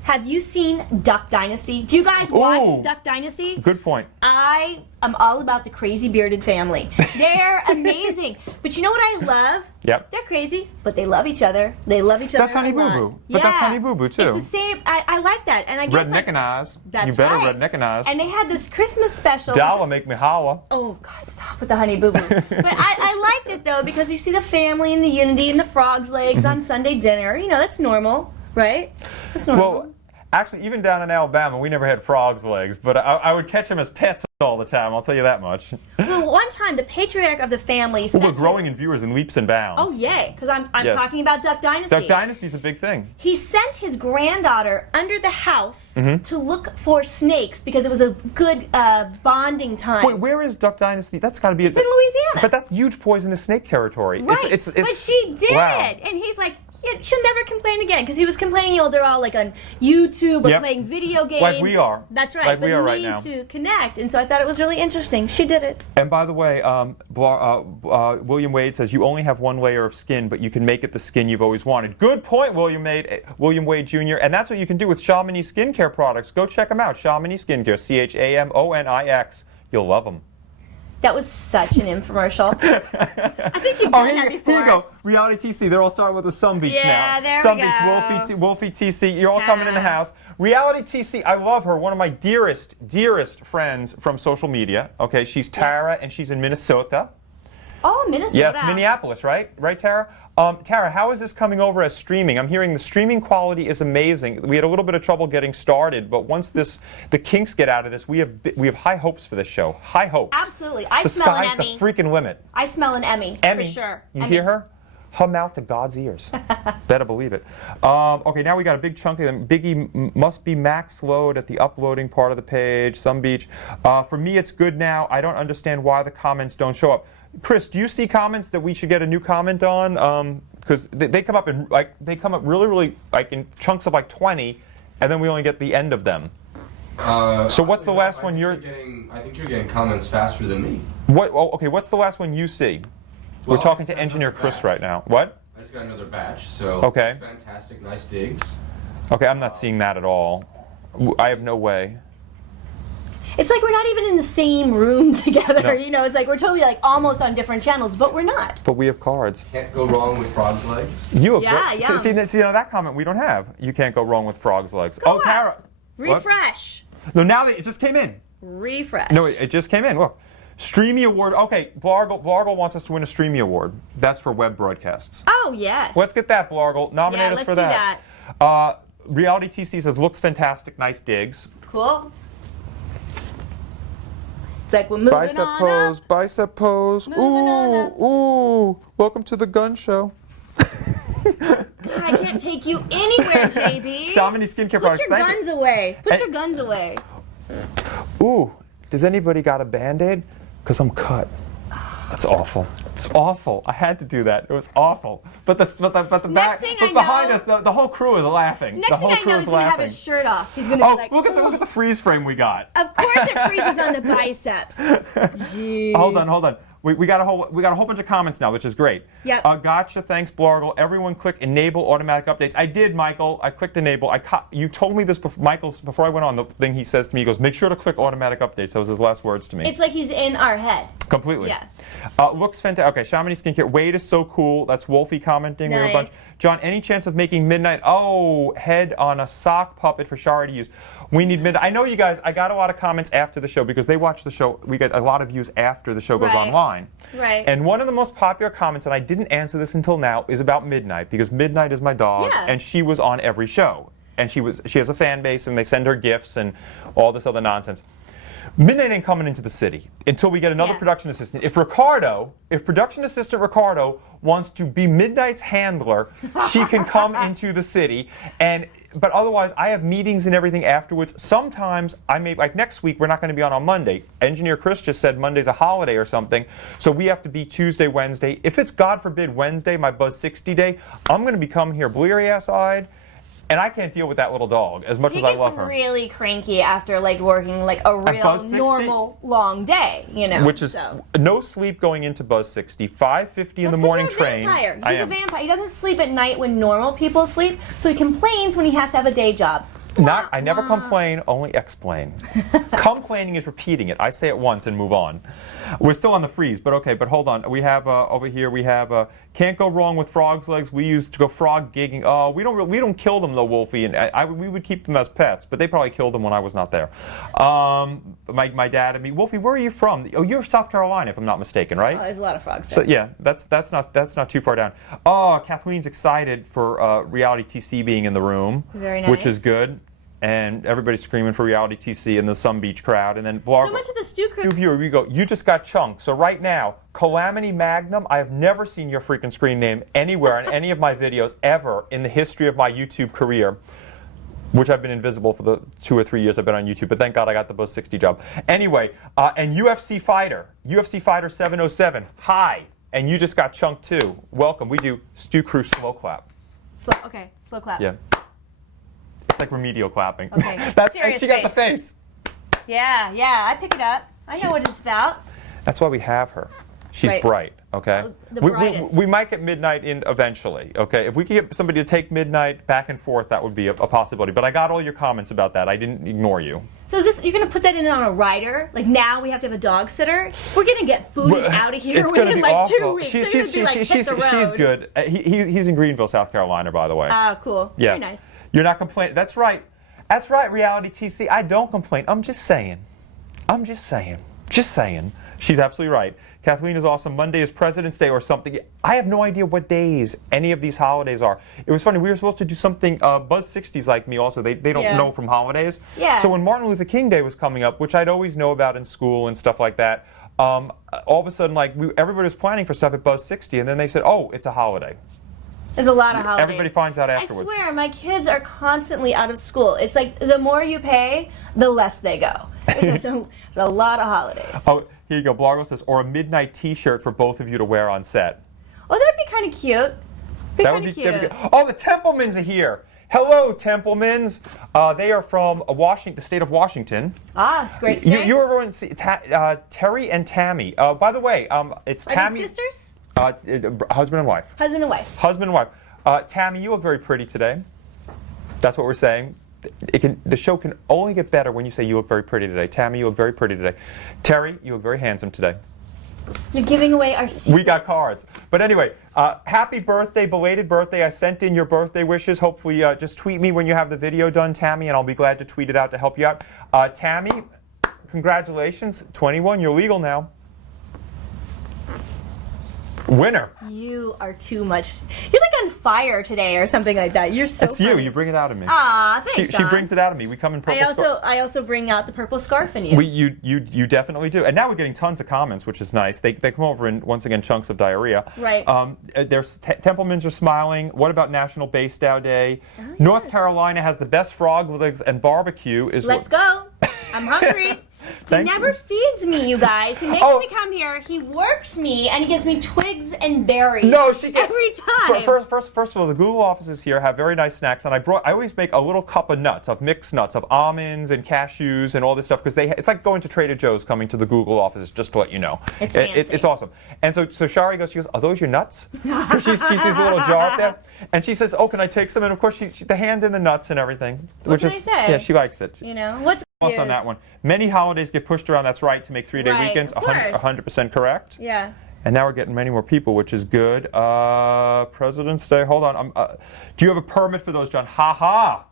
have you seen Duck Dynasty? Do you guys watch Duck Dynasty? Good point. I am all about the crazy bearded family. They're amazing. But you know what I love? Yep. They're crazy, but they love each other. They love each other. That's Honey Boo Boo. Yeah. But that's Honey Boo Boo, too. It's the same. I like that. And I guess Redneck and eyes. That's you better right. redneck and eyes. And they had this Christmas special. Dollar make me holler. Oh, God, stop with the Honey Boo Boo. But I liked it, though, because you see the family and the unity and the frog's legs on Sunday dinner. That's normal, right? That's normal. Well, actually, even down in Alabama, we never had frog's legs, but I would catch them as pets all the time, I'll tell you that much. Well, one time, the patriarch of the family said... we're growing in viewers in leaps and bounds. Oh, yay, because I'm talking about Duck Dynasty. Duck Dynasty's a big thing. He sent his granddaughter under the house to look for snakes because it was a good bonding time. Wait, where is Duck Dynasty? That's got to be... It's in Louisiana. But that's huge poisonous snake territory. Right, it's, but she did it. And he's like... Yeah, she'll never complain again because he was complaining. They're all like on YouTube or playing video games. Like we are. That's right. Like we are right now. But to connect, and so I thought it was really interesting. She did it. And by the way, William Wade says you only have one layer of skin, but you can make it the skin you've always wanted. Good point, William Wade Jr. And that's what you can do with Chamonix skincare products. Go check them out. Chamonix Skincare, CHAMONIX. You'll love them. That was such an infomercial. I think you've done that before. Here you go. Reality TC. They're all starting with the Some Beach now. Yeah, there Some we Beach, go. Wolfie TC. You're all coming in the house. Reality TC. I love her. One of my dearest friends from social media. Okay, she's Tara, and she's in Minnesota. Oh, Minnesota. Yes, Minneapolis, right? Right, Tara? Tara, how is this coming over as streaming? I'm hearing the streaming quality is amazing. We had a little bit of trouble getting started, but once the kinks get out of this, we have high hopes for this show. High hopes. Absolutely. I smell an Emmy. The sky's the freaking limit. I smell an Emmy. Emmy. For sure. You hear her? Her mouth to God's ears. Better believe it. Okay, now we got a big chunk of them. Biggie must be max load at the uploading part of the page. Some Beach. For me, it's good now. I don't understand why the comments don't show up. Chris, do you see comments that we should get a new comment on? Because they come up really, really like in chunks of like 20, and then we only get the end of them. So what's the last one I think you're getting comments faster than me. What? Oh, okay. What's the last one you see? Well, We're talking I just to got Engineer another Chris batch. right now. What? I just got another batch, so Okay. it's fantastic, nice digs. Okay, I'm not seeing that at all. I have no way. It's like we're not even in the same room together. No. You know, it's like we're totally like almost on different channels, but we're not. But we have cards. Can't go wrong with frog's legs. You have Yeah. See, that comment we don't have. You can't go wrong with frog's legs. Go Oh, up. Tara. What? Refresh. No, now that it just came in. Refresh. No, it just came in. Look. Streamy Award. Okay, Blargle wants us to win a Streamy Award. That's for web broadcasts. Oh, yes. Let's get that, Blargle. Nominate us let's for do that. Reality TC says, looks fantastic. Nice digs. Cool. It's like we're moving Bicep on pose, up. bicep pose. Moving on up. Ooh. Welcome to the gun show. God, I can't take you anywhere, JB. Shamini Skincare Put Products. your Thank you. guns away. Put Hey. your guns away. Ooh, does anybody got a Band-Aid? Because I'm cut. That's awful. It's awful. I had to do that. It was awful. But the back, thing but I behind know- us, the whole crew is laughing. Next the thing whole I crew know, is he's gonna have laughing. his shirt off. He's gonna Oh, be like, look at the freeze frame we got. Of course it freezes on the biceps. Jeez. Hold on. We got a whole bunch of comments now, which is great. Yep. Gotcha. Thanks, Blargle. Everyone, click enable automatic updates. I did, Michael. I clicked enable. You told me this, before I went on. The thing he says to me, he goes, "Make sure to click automatic updates." That was his last words to me. It's like he's in our head. Completely. Yeah. Looks fantastic. Okay, Shamini Skincare. Wade is so cool. That's Wolfie commenting. We have a bunch. Nice. John, any chance of making midnight? Oh, head on a sock puppet for Sharie to use. We need midnight. I know you guys. I got a lot of comments after the show because they watch the show. We get a lot of views after the show goes Right. online. Right. And one of the most popular comments, and I didn't answer this until now, is about Midnight because Midnight is my dog, Yeah. and she was on every show, and she has a fan base, and they send her gifts and all this other nonsense. Midnight ain't coming into the city until we get another Yeah. production assistant. If production assistant Ricardo wants to be Midnight's handler, she can come into the city. But otherwise, I have meetings and everything afterwards. Sometimes like next week, we're not going to be on Monday. Engineer Chris just said Monday's a holiday or something, so we have to be Tuesday, Wednesday. If it's, God forbid, Wednesday, my Buzz 60 day, I'm going to be coming here bleary-ass-eyed. And I can't deal with that little dog as much He as I gets love her. really cranky after like working like a real Buzz 60? normal long day, you know. Which is so. no sleep going into Buzz 60, 5:50 in the That's 'cause morning you're a train. Vampire. I He's a am. vampire. He doesn't sleep at night when normal people sleep, so he complains when he has to have a day job. I never complain, only explain. Complaining is repeating it. I say it once and move on. We're still on the freeze, but okay, but hold on. We have over here, we have can't go wrong with frog's legs. We used to go frog gigging. Oh, we don't kill them though, Wolfie, and we would keep them as pets, but they probably killed them when I was not there. My dad and me. Wolfie, where are you from? Oh, you're South Carolina, if I'm not mistaken, right? Oh, there's a lot of frogs So there. yeah, that's not too far down. Oh, Kathleen's excited for Reality TC being in the room, Very which is nice. good, and everybody's screaming for Reality TC in the Sun Beach crowd, and then Blargle. So much of the stew crew. Viewer, we go. You just got chunked. So right now, Calamity Magnum. I have never seen your freaking screen name anywhere in any of my videos ever in the history of my YouTube career. Which I've been invisible for the 2 or 3 years I've been on YouTube, but thank God I got the Buzz 60 job. Anyway, and UFC Fighter 707, hi, and you just got chunked too. Welcome. We do Stew Crew slow clap. Okay, slow clap. Yeah, it's like remedial clapping. Okay. And Serious she got the face. Yeah, I pick it up. I know what it's about. That's why we have her. She's Right. bright, okay? Oh, the we brightest. might get Midnight in eventually, okay? If we could get somebody to take Midnight back and forth, that would be a possibility. But I got all your comments about that. I didn't ignore you. So is this, you're going to put that in on a rider? Like now we have to have a dog sitter? We're going to get booted out of here It's gonna within be like awful. 2 weeks. They're gonna be like, hit the road. She's good. He's in Greenville, South Carolina, by the way. Ah, cool. Yeah. Very nice. You're not complaining. That's right. That's right, Reality TC. I don't complain. I'm just saying. Just saying. She's absolutely right. Kathleen is awesome. Monday is President's Day or something. I have no idea what days any of these holidays are. It was funny. We were supposed to do something. Buzz 60s like me also. They don't Yeah. know from holidays. Yeah. So when Martin Luther King Day was coming up, which I'd always know about in school and stuff like that, all of a sudden, like everybody was planning for stuff at Buzz 60, and then they said, "Oh, it's a holiday." There's a lot of holidays. Everybody finds out afterwards. I swear, my kids are constantly out of school. It's like the more you pay, the less they go. There's a lot of holidays. Oh, here you go. Blargo says, or a midnight T-shirt for both of you to wear on set. Oh, that'd be kind of cute. Be That kind would of be cute. that'd be good. Oh, the Templemans are here. Hello, Templemans. They are from the state of Washington. Ah, it's great state. You ever went to see Terry and Tammy? By the way, it's Are Tammy. they sisters? Husband and wife. Husband and wife. Husband and wife. Tammy, you look very pretty today. That's what we're saying. The show can only get better when you say you look very pretty today. Tammy, you look very pretty today. Terry, you look very handsome today. You're giving away our secrets. We got cards. But anyway, happy birthday, belated birthday. I sent in your birthday wishes. Hopefully, just tweet me when you have the video done, Tammy, and I'll be glad to tweet it out to help you out. Tammy, congratulations. 21, you're legal now. Winner. You are too much. You're like on fire today or something like that. You're so It's funny. you. You bring it out of me. Aw, thanks, She John. brings it out of me. We come in purple scarf. I also bring out the purple scarf in you. You definitely do. And now we're getting tons of comments, which is nice. They come over in, once again, chunks of diarrhea. Right. Templemans are smiling. What about National Basedow Day? Oh, North yes. Carolina has the best frog legs and barbecue. Let's go. I'm hungry. He Thank never you. feeds me, you guys. He makes Oh. me come here. He works me, and he gives me twigs and berries. No, she gets every time. First of all, the Google offices here have very nice snacks, and I always make a little cup of nuts, of mixed nuts, of almonds and cashews and all this stuff because it's like going to Trader Joe's coming to the Google offices, just to let you know. It's fancy. It's awesome. And so Sharie goes, are those your nuts? she sees a little jar up there, and she says, oh, can I take some? And of course, she the hand in the nuts and everything. What can I say? Yeah, she likes it. You know what's Plus on that one. Many holidays get pushed around. That's right, to make 3-day Right, weekends. of course. 100% correct. Yeah. And now we're getting many more people, which is good. President's Day. Hold on. Do you have a permit for those, John? Ha ha.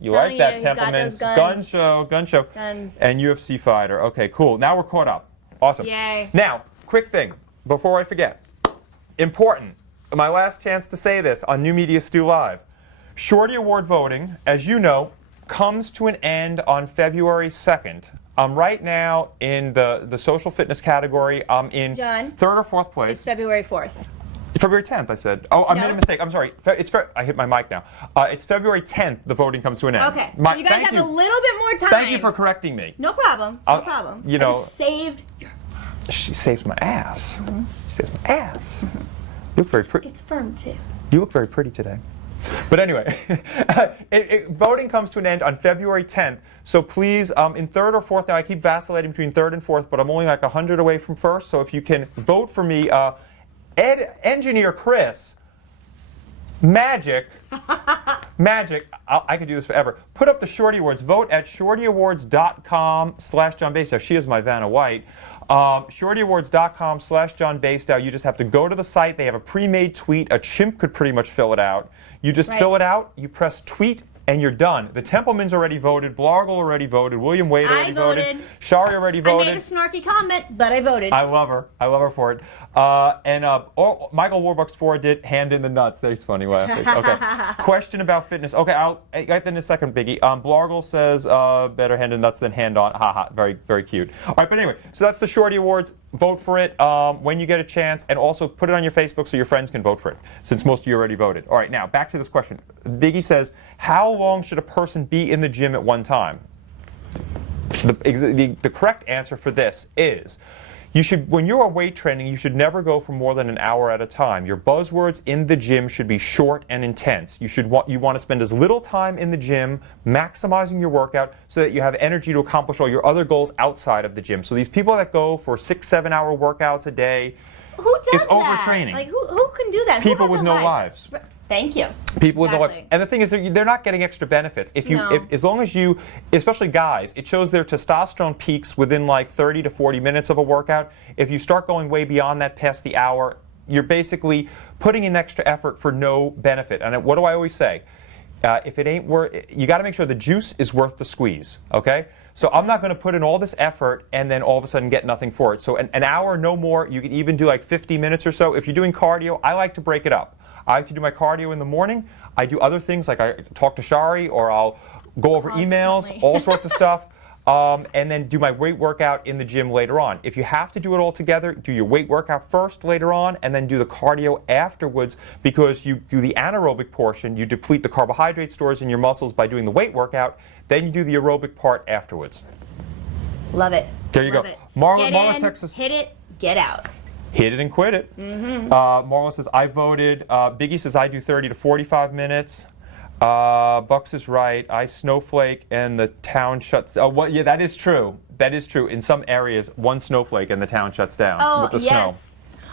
You like Telling that, you, he's got Templemans? those Gun show. Guns. And UFC fighter. Okay, cool. Now we're caught up. Awesome. Yay. Now, quick thing before I forget. Important. My last chance to say this on New Media Stew Live. Shorty Award voting, as you know, comes to an end on February 2nd. I'm right now in the social fitness category. I'm in John? third or fourth place. It's February 4th. February 10th, I said. Oh, I No. made a mistake. I'm sorry. I hit my mic now. It's February 10th. The voting comes to an end. Okay. So you guys Thank have a little bit more time. Thank you for correcting me. No problem. No problem. you I know- just saved. She saved my ass. She saved my ass. You look very pretty. It's firm too. You look very pretty today. But anyway, voting comes to an end on February 10th. So please, in third or fourth, now I keep vacillating between third and fourth, but I'm only like 100 away from first. So if you can vote for me, Engineer Chris, Magic, I could do this forever. Put up the Shorty Awards. Vote at shortyawards.com/John Basedow. She is my Vanna White. Shortyawards.com/John Basedow. You just have to go to the site. They have a pre-made tweet. A chimp could pretty much fill it out. You just Right. fill it out, you press tweet, and you're done. The Templemans already voted. Blargle already voted. William Wade already voted. voted. Sharie already I voted. made a snarky comment, but I voted. I love her. I love her for it. Michael Warbucks 4 did hand in the nuts. That's funny laughing. Okay. Question about fitness. Okay, I'll get that in a second, Biggie. Blargle says better hand in nuts than hand on. Haha. Very, very cute. All right, but anyway, so that's the Shorty Awards. Vote for it when you get a chance, and also put it on your Facebook so your friends can vote for it, since most of you already voted. All right, now back to this question. Biggie says, how long should a person be in the gym at one time? The correct answer for this is, when you're weight training, you should never go for more than an hour at a time. Your buzzwords in the gym should be short and intense. You want to spend as little time in the gym maximizing your workout so that you have energy to accomplish all your other goals outside of the gym. So these people that go for 6-7 hour workouts a day, Who does it's that? overtraining. Like who can do that? Who People has with a no life? lives. Thank you. People with no lives. Exactly. And the thing is, they're not getting extra benefits. No. As long as you, especially guys, it shows their testosterone peaks within like 30 to 40 minutes of a workout. If you start going way beyond that, past the hour, you're basically putting in extra effort for no benefit. And what do I always say? If it ain't worth, you got to make sure the juice is worth the squeeze. Okay. So I'm not going to put in all this effort and then all of a sudden get nothing for it. So an hour, no more. You can even do like 50 minutes or so. If you're doing cardio, I like to break it up. I like to do my cardio in the morning. I do other things like I talk to Sharie, or I'll go over emails, Constantly. all sorts of stuff, and then do my weight workout in the gym later on. If you have to do it all together, do your weight workout first later on, and then do the cardio afterwards, because you do the anaerobic portion, you deplete the carbohydrate stores in your muscles by doing the weight workout, then you do the aerobic part afterwards. Love it. There you Love go. it. Marla, Get in, Texas. hit it, get out. Hit it and quit it. Marla says, I voted. Biggie says, I do 30 to 45 minutes. Bucks is right. Ice snowflake and the town shuts. Oh, well, yeah, that is true. That is true. In some areas, one snowflake and the town shuts down with the snow.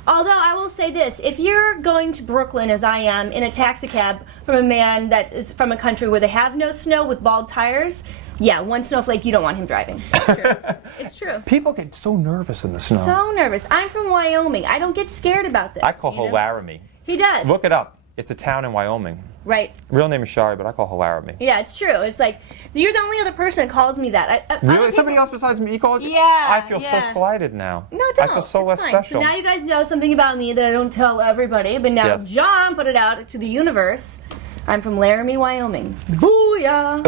Although I will say this, if you're going to Brooklyn, as I am, in a taxi cab from a man that is from a country where they have no snow with bald tires, yeah, one snowflake, you don't want him driving. It's true. It's true. People get so nervous in the snow. So nervous. I'm from Wyoming. I don't get scared about this. I call her Laramie. He does. Look it up. It's a town in Wyoming. Right. Real name is Sharie, but I call her Laramie. Yeah, it's true. It's like, you're the only other person that calls me that. Really? Somebody else besides me called you? Yeah. I feel so slighted now. No, don't. I feel so it's less fine. special. So now you guys know something about me that I don't tell everybody, but now Yes. John put it out to the universe. I'm from Laramie, Wyoming. Booyah!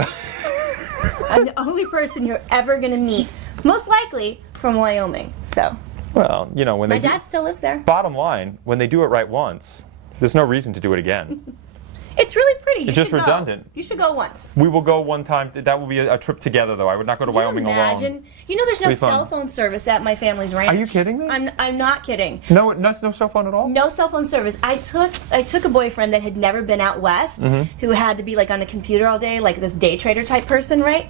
I'm the only person you're ever going to meet, most likely from Wyoming. So, Well, you know, when my they dad still lives there. bottom line, when they do it right once, there's no reason to do it again. It's really pretty. You It's just should go. redundant. You should go once. We will go one time. That will be a trip together, though. I would not go to Wyoming Can you imagine? alone. You know, there's no It'll be fun. cell phone service at my family's ranch. Are you kidding me? I'm not kidding. No cell phone at all? No cell phone service. I took a boyfriend that had never been out west, who had to be like on a computer all day, like this day trader type person, right?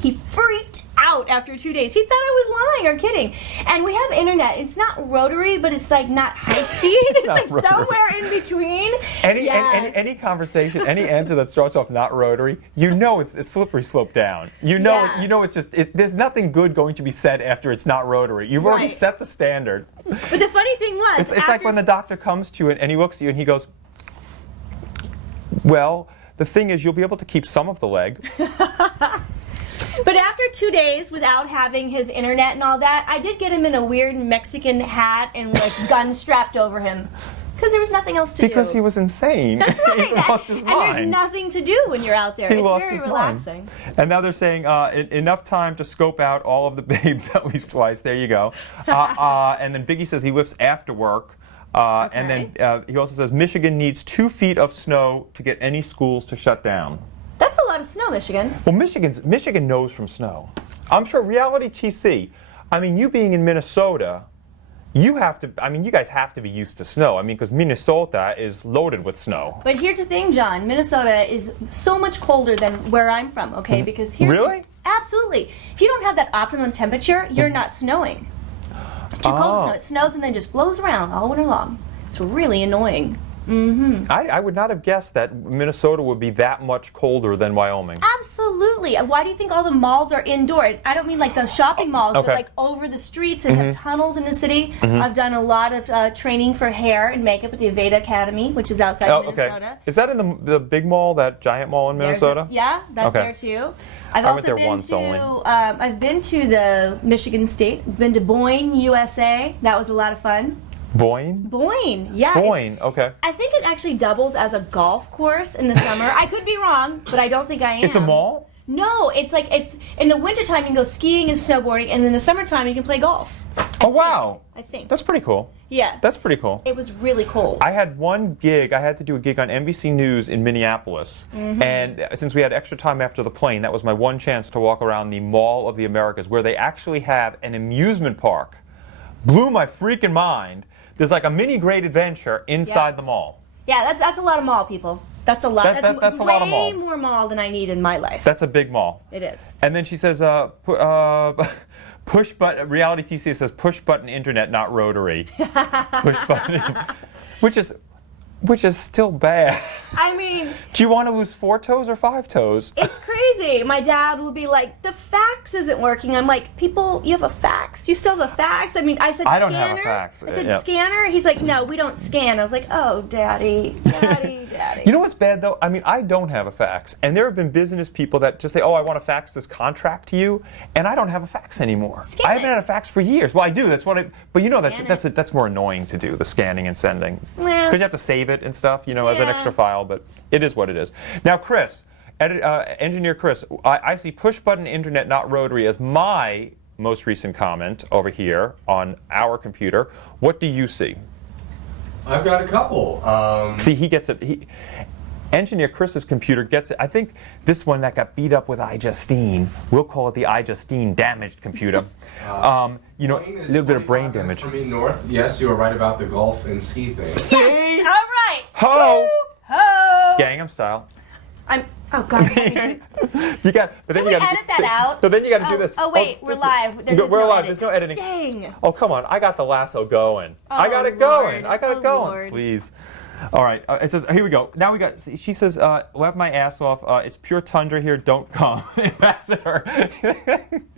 He freaked out after 2 days. He thought I was lying or kidding. And we have internet. It's not rotary, but it's like not high speed. It's not like rotary. somewhere in between. Any conversation, any answer that starts off not rotary, you know it's a slippery slope down. You know it's just there's nothing good going to be said after it's not rotary. You've already Right. set the standard. But the funny thing was, It's like when the doctor comes to you and he looks at you and he goes, well, the thing is you'll be able to keep some of the leg. But after 2 days without having his internet and all that, I did get him in a weird Mexican hat and like gun strapped over him. Because there was nothing else to do. Because he was insane. That's right. He lost his mind. And there's nothing to do when you're out there. He It's lost very his relaxing. mind. And now they're saying enough time to scope out all of the babes at least twice. There you go. And then Biggie says he lifts after work. And then he also says Michigan needs 2 feet of snow to get any schools to shut down. That's a lot of snow, Michigan. Well, Michigan knows from snow. I'm sure reality TC. I mean, you being in Minnesota, you guys have to be used to snow. I mean, because Minnesota is loaded with snow. But here's the thing, John. Minnesota is so much colder than where I'm from, okay? Because here's Really? Absolutely. If you don't have that optimum temperature, you're not snowing. Too cold to snow. It snows and then just blows around all winter long. It's really annoying. I would not have guessed that Minnesota would be that much colder than Wyoming. Absolutely. Why do you think all the malls are indoor? I don't mean like the shopping malls, but like over the streets and have tunnels in the city. I've done a lot of training for hair and makeup at the Aveda Academy, which is outside Minnesota. Okay. Is that in the big mall, that giant mall in Minnesota? That's there too. I've I also went there been once to. only. I've been to the Michigan State. I've been to Boyne, USA. That was a lot of fun. Boyne? Boyne, yeah. Boyne, okay. I think it actually doubles as a golf course in the summer. I could be wrong, but I don't think I am. It's a mall? No, it's in the wintertime you can go skiing and snowboarding, and in the summertime you can play golf. Wow. I think. That's pretty cool. Yeah. That's pretty cool. It was really cold. I had one gig. I had to do a gig on NBC News in Minneapolis. And since we had extra time after the plane, that was my one chance to walk around the Mall of the Americas, where they actually have an amusement park. Blew my freaking mind. There's like a mini Great Adventure inside the mall. Yeah, that's a lot of mall, people. That's a lot. That's a lot of mall. Way more mall than I need in my life. That's a big mall. It is. And then she says, push button, reality TC says push button internet, not rotary. Push button, which is still bad. I mean, do you want to lose 4 toes or 5 toes? it's crazy. My dad will be like, the fax isn't working. I'm like, people, you have a fax? Do you still have a fax? I mean, I said I scanner. don't have a fax. I said Yep. scanner. He's like, no, we don't scan. I was like, oh, daddy. You know what's bad though? I mean, I don't have a fax, and there have been business people that just say, "Oh, I want to fax this contract to you," and I don't have a fax anymore. Scan I haven't it. had a fax for years. Well, I do. That's what I. But you know, Scan that's more annoying to do, the scanning and sending, Well, because you have to save it and stuff, as an yeah. extra file. But it is what it is. Now, Chris, engineer Chris, I see push button internet, not rotary, as my most recent comment over here on our computer. What do you see? I've got a couple. See, he gets it. Engineer Chris's computer gets it. I think this one that got beat up with iJustine, we'll call it the iJustine damaged computer. A little bit of brain damage. From me north. Yes, you were right about the golf and ski thing. See? all right. Ho! Ho! Gangnam Style. Oh God. How do you do- You got, but then Can you we got edit that out? But then you got to do this. Oh wait, we're live. There's We're no live. edit. There's no editing. Dang. Oh come on! I got the lasso going. I got it Lord. going. I got it Oh, going. Lord. Please. All right. It says here we go. Now we got. She says, "Laugh my ass off. It's pure tundra here. Don't come, Ambassador."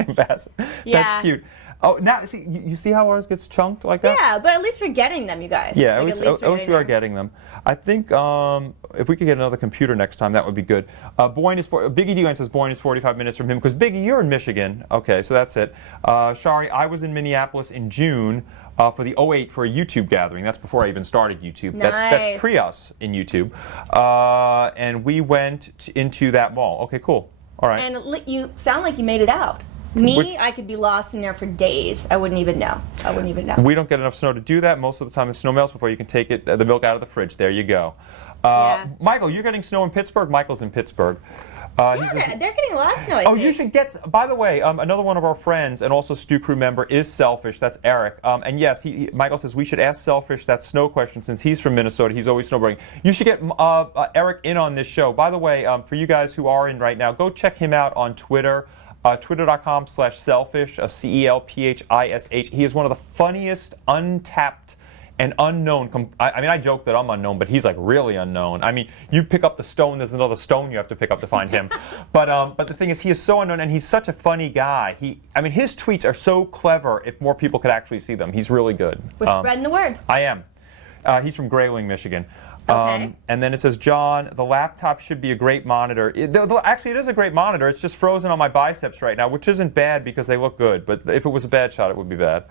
Ambassador. Yeah. That's cute. Oh, now see you see how ours gets chunked like that? Yeah, but at least we're getting them, you guys. Yeah, Like, at least we are getting them. I think if we could get another computer next time, that would be good. Biggie D says Boyne is 45 minutes from him because Biggie, you're in Michigan. Okay, so that's it. Sharie, I was in Minneapolis in June for the 08 for a YouTube gathering. That's before I even started YouTube. Nice. That's pre us in YouTube, and we went into that mall. Okay, cool. All right. And you sound like you made it out. Me, I could be lost in there for days. I wouldn't even know. We don't get enough snow to do that. Most of the time, the snow melts before you can take the milk out of the fridge. There you go. Yeah. Michael, you're getting snow in Pittsburgh. Michael's in Pittsburgh. Yeah, they're getting a lot of snow. I Oh, think. you should get. By the way, another one of our friends and also Stew Crew member is Selfish. That's Eric. And yes, Michael says we should ask Selfish that snow question since he's from Minnesota. He's always snowboarding. You should get Eric in on this show. By the way, for you guys who are in right now, go check him out on Twitter. Twitter.com/selfish, CELPHISH. He is one of the funniest, untapped, and unknown. I mean, I joke that I'm unknown, but he's like really unknown. I mean, you pick up the stone, there's another stone you have to pick up to find him. But the thing is, he is so unknown, and he's such a funny guy. I mean, his tweets are so clever. If more people could actually see them, he's really good. We're spreading the word. I am. He's from Grayling, Michigan. Okay. And then it says, John, the laptop should be a great monitor. Actually, it is a great monitor. It's just frozen on my biceps right now, which isn't bad because they look good. But if it was a bad shot, it would be bad.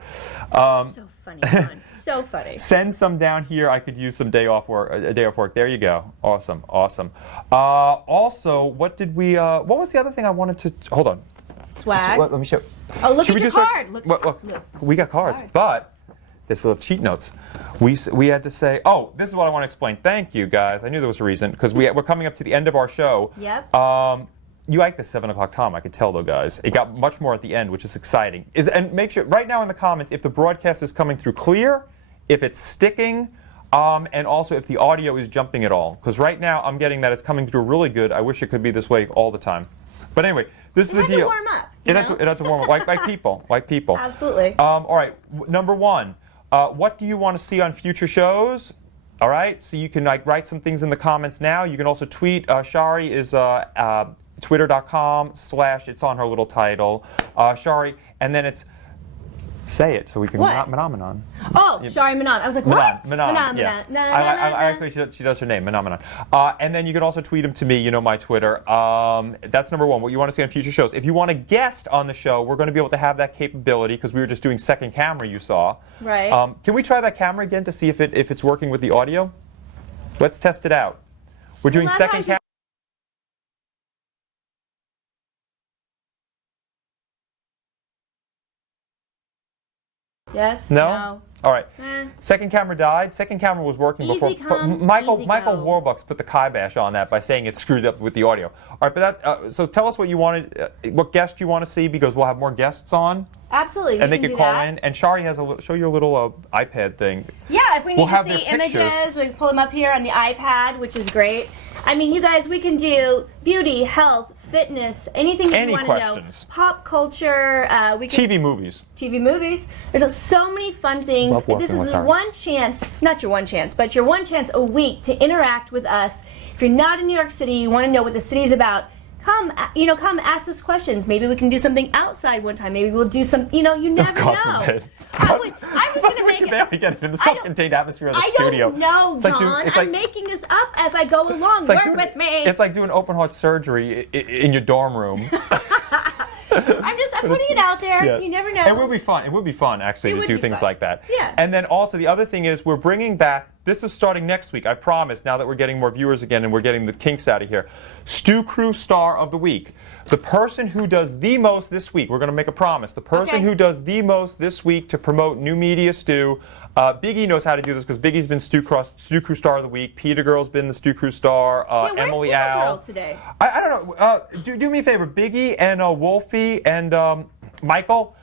So funny, John. So funny. Send some down here. I could use some day off work. A day off work. There you go. Awesome. Awesome. Also, what was the other thing I wanted to? Hold on. Swag. Let me show. Oh, look Should at we your do some- card. Look. We got cards, but there's little cheat notes. We had to say, oh, this is what I want to explain. Thank you, guys. I knew there was a reason because we're coming up to the end of our show. Yep. You like the 7 o'clock time, I could tell though, guys. It got much more at the end, which is exciting. And make sure right now in the comments if the broadcast is coming through clear, if it's sticking, and also if the audio is jumping at all. Because right now I'm getting that it's coming through really good. I wish it could be this way all the time. But anyway, this is the deal. It had to warm up. It had to warm up, like people, like people. Absolutely. All right, number one, what do you want to see on future shows? All right, so you can write some things in the comments now. You can also tweet. Sharie is twitter.com/ it's on her little title. Sharie, and then it's say it so we can What? Manon. Oh, Sharie Manon. I was like, what? Manon, yeah. I actually, she does her name, Manon. And then you can also tweet them to me, you know my Twitter. That's number one, what you want to see on future shows. If you want a guest on the show, we're going to be able to have that capability because we were just doing second camera, you saw. Right. Can we try that camera again to see if it's working with the audio? Let's test it out. We're doing love second how camera. Yes? No? All right. Eh. Second camera died. Second camera was working Easy before. come, Michael easy Michael go. Warbucks put the kibosh on that by saying it screwed up with the audio. All right, but that. So tell us what you wanted, what guest you want to see because we'll have more guests on, Absolutely. and they can could do call that. in. And Sharie has show you a little iPad thing. Yeah, if we need We'll to have see their pictures. images, we can pull them up here on the iPad, which is great. I mean, you guys, we can do beauty, health, fitness, anything that Any you want to questions. know. Pop culture, we can TV movies. TV movies. There's so many fun things. Love walking This is with her. one chance, not your one chance, but your one chance a week to interact with us. If you're not in New York City, you want to know what the city is about, come ask us questions. Maybe we can do something outside one time. Maybe we'll do some, you never God know. forbid. I'm just going to make We it. can barely get it in the self-contained atmosphere of the I studio. don't know, It's like John. doing- it's I'm like- making this up as I go along. It's like Work doing- with me. It's like doing open heart surgery in your dorm room. I'm putting it out there. Yeah. You never know. It would be fun. It would be fun, actually, It to would do be things fun. like that. Yeah. And then also, the other thing is we're bringing back, this is starting next week, I promise, now that we're getting more viewers again and we're getting the kinks out of here. Stew Crew Star of the Week. The person who does the most this week, we're going to make a promise. The person Okay. who does the most this week to promote new media Stew, Biggie knows how to do this because Biggie's been Stew Crew Star of the Week. Peter Girl's been the Stew Crew Star. Yeah, where's Emily Peter Al. Girl today? I don't know. Do me a favor, Biggie and Wolfie and Michael.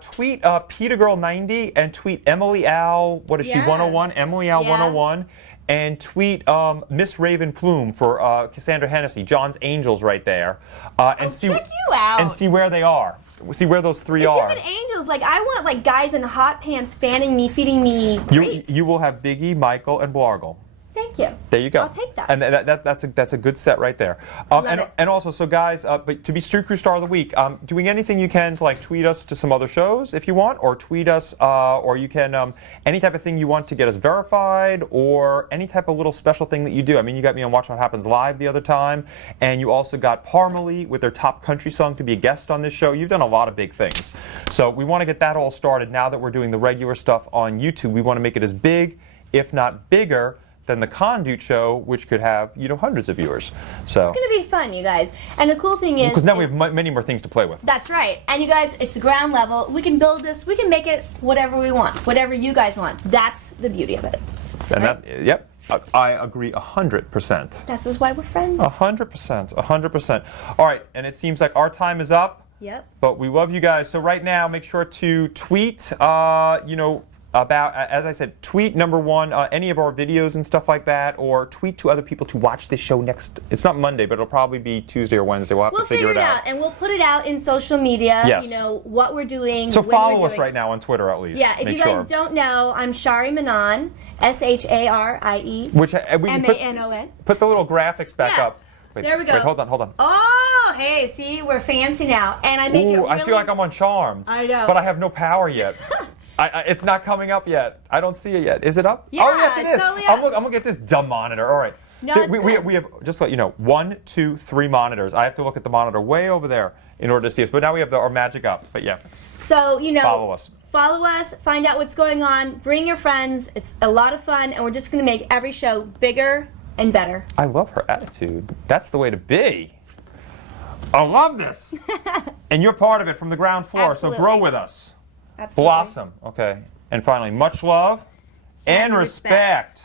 Tweet Peter Girl 90 and tweet Emily Al. What is she? Yeah. 101. Emily Al Yeah. 101. and tweet Miss Raven Plume for Cassandra Hennessy, John's Angels right there, and see check you out. and see where they are. See where those three are. Even angels, like I want like guys in hot pants fanning me, feeding me grapes. You will have Biggie, Michael, and Blargle. Thank you. There you go. I'll take that. And that's a good set right there. Love it. And also, so guys, but to be Street Crew Star of the Week, doing anything you can to like tweet us to some other shows if you want, or tweet us, or you can any type of thing you want to get us verified, or any type of little special thing that you do. I mean, you got me on Watch What Happens Live the other time, and you also got Parmalee with their top country song to be a guest on this show. You've done a lot of big things. So we want to get that all started now that we're doing the regular stuff on YouTube. We want to make it as big, if not bigger, than the Conduit show, which could have, hundreds of viewers. So It's going to be fun, you guys. And the cool thing is... because now we have many more things to play with. That's right. And you guys, it's the ground level. We can build this. We can make it whatever we want, whatever you guys want. That's the beauty of it. And right? Yep, I agree 100%. This is why we're friends. 100%, 100%. All right, and it seems like our time is up. Yep. But we love you guys. So right now, make sure to tweet, about, as I said, tweet number one, any of our videos and stuff like that, or tweet to other people to watch this show next. It's not Monday, but it'll probably be Tuesday or Wednesday. We'll have to figure it out. And we'll put it out in social media. Yes. What we're doing. So when follow we're us doing. right now on Twitter at least. Yeah, if Make you guys sure. don't know, I'm Sharie Manon, SHARIE Which we can MANON. put the little graphics back Yeah. up. Wait, There we go. Wait, hold on. Oh, hey, see, we're fancy now, and I make it Ooh, really. I feel like I'm on Charmed. I know. But I have no power yet. It's not coming up yet. I don't see it yet. Is it up? Yeah, oh, yes, it it's is. totally I'm up. gonna get this dumb monitor. All right. No, Here, it's we good. have, just to let you know, 1, 2, 3 monitors. I have to look at the monitor way over there in order to see us. But now we have our magic up. But yeah, So, follow us. Follow us, find out what's going on, bring your friends. It's a lot of fun, and we're just going to make every show bigger and better. I love her attitude. That's the way to be. I love this. And you're part of it from the ground floor, Absolutely. so grow with us. Absolutely. Blossom. Okay. And finally, much love and respect.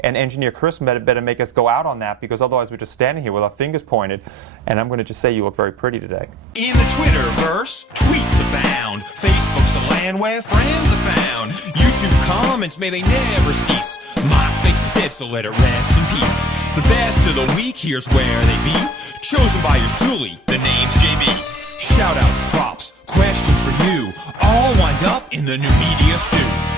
And engineer Chris better make us go out on that, because otherwise we're just standing here with our fingers pointed. And I'm going to just say you look very pretty today. In the Twitterverse, tweets abound. Facebook's a land where friends are found. YouTube comments, may they never cease. MySpace is dead, so let it rest in peace. The best of the week, here's where they be. Chosen by yours truly, the name's JB. Shoutouts, props, questions for you. All wind up in the new media stew.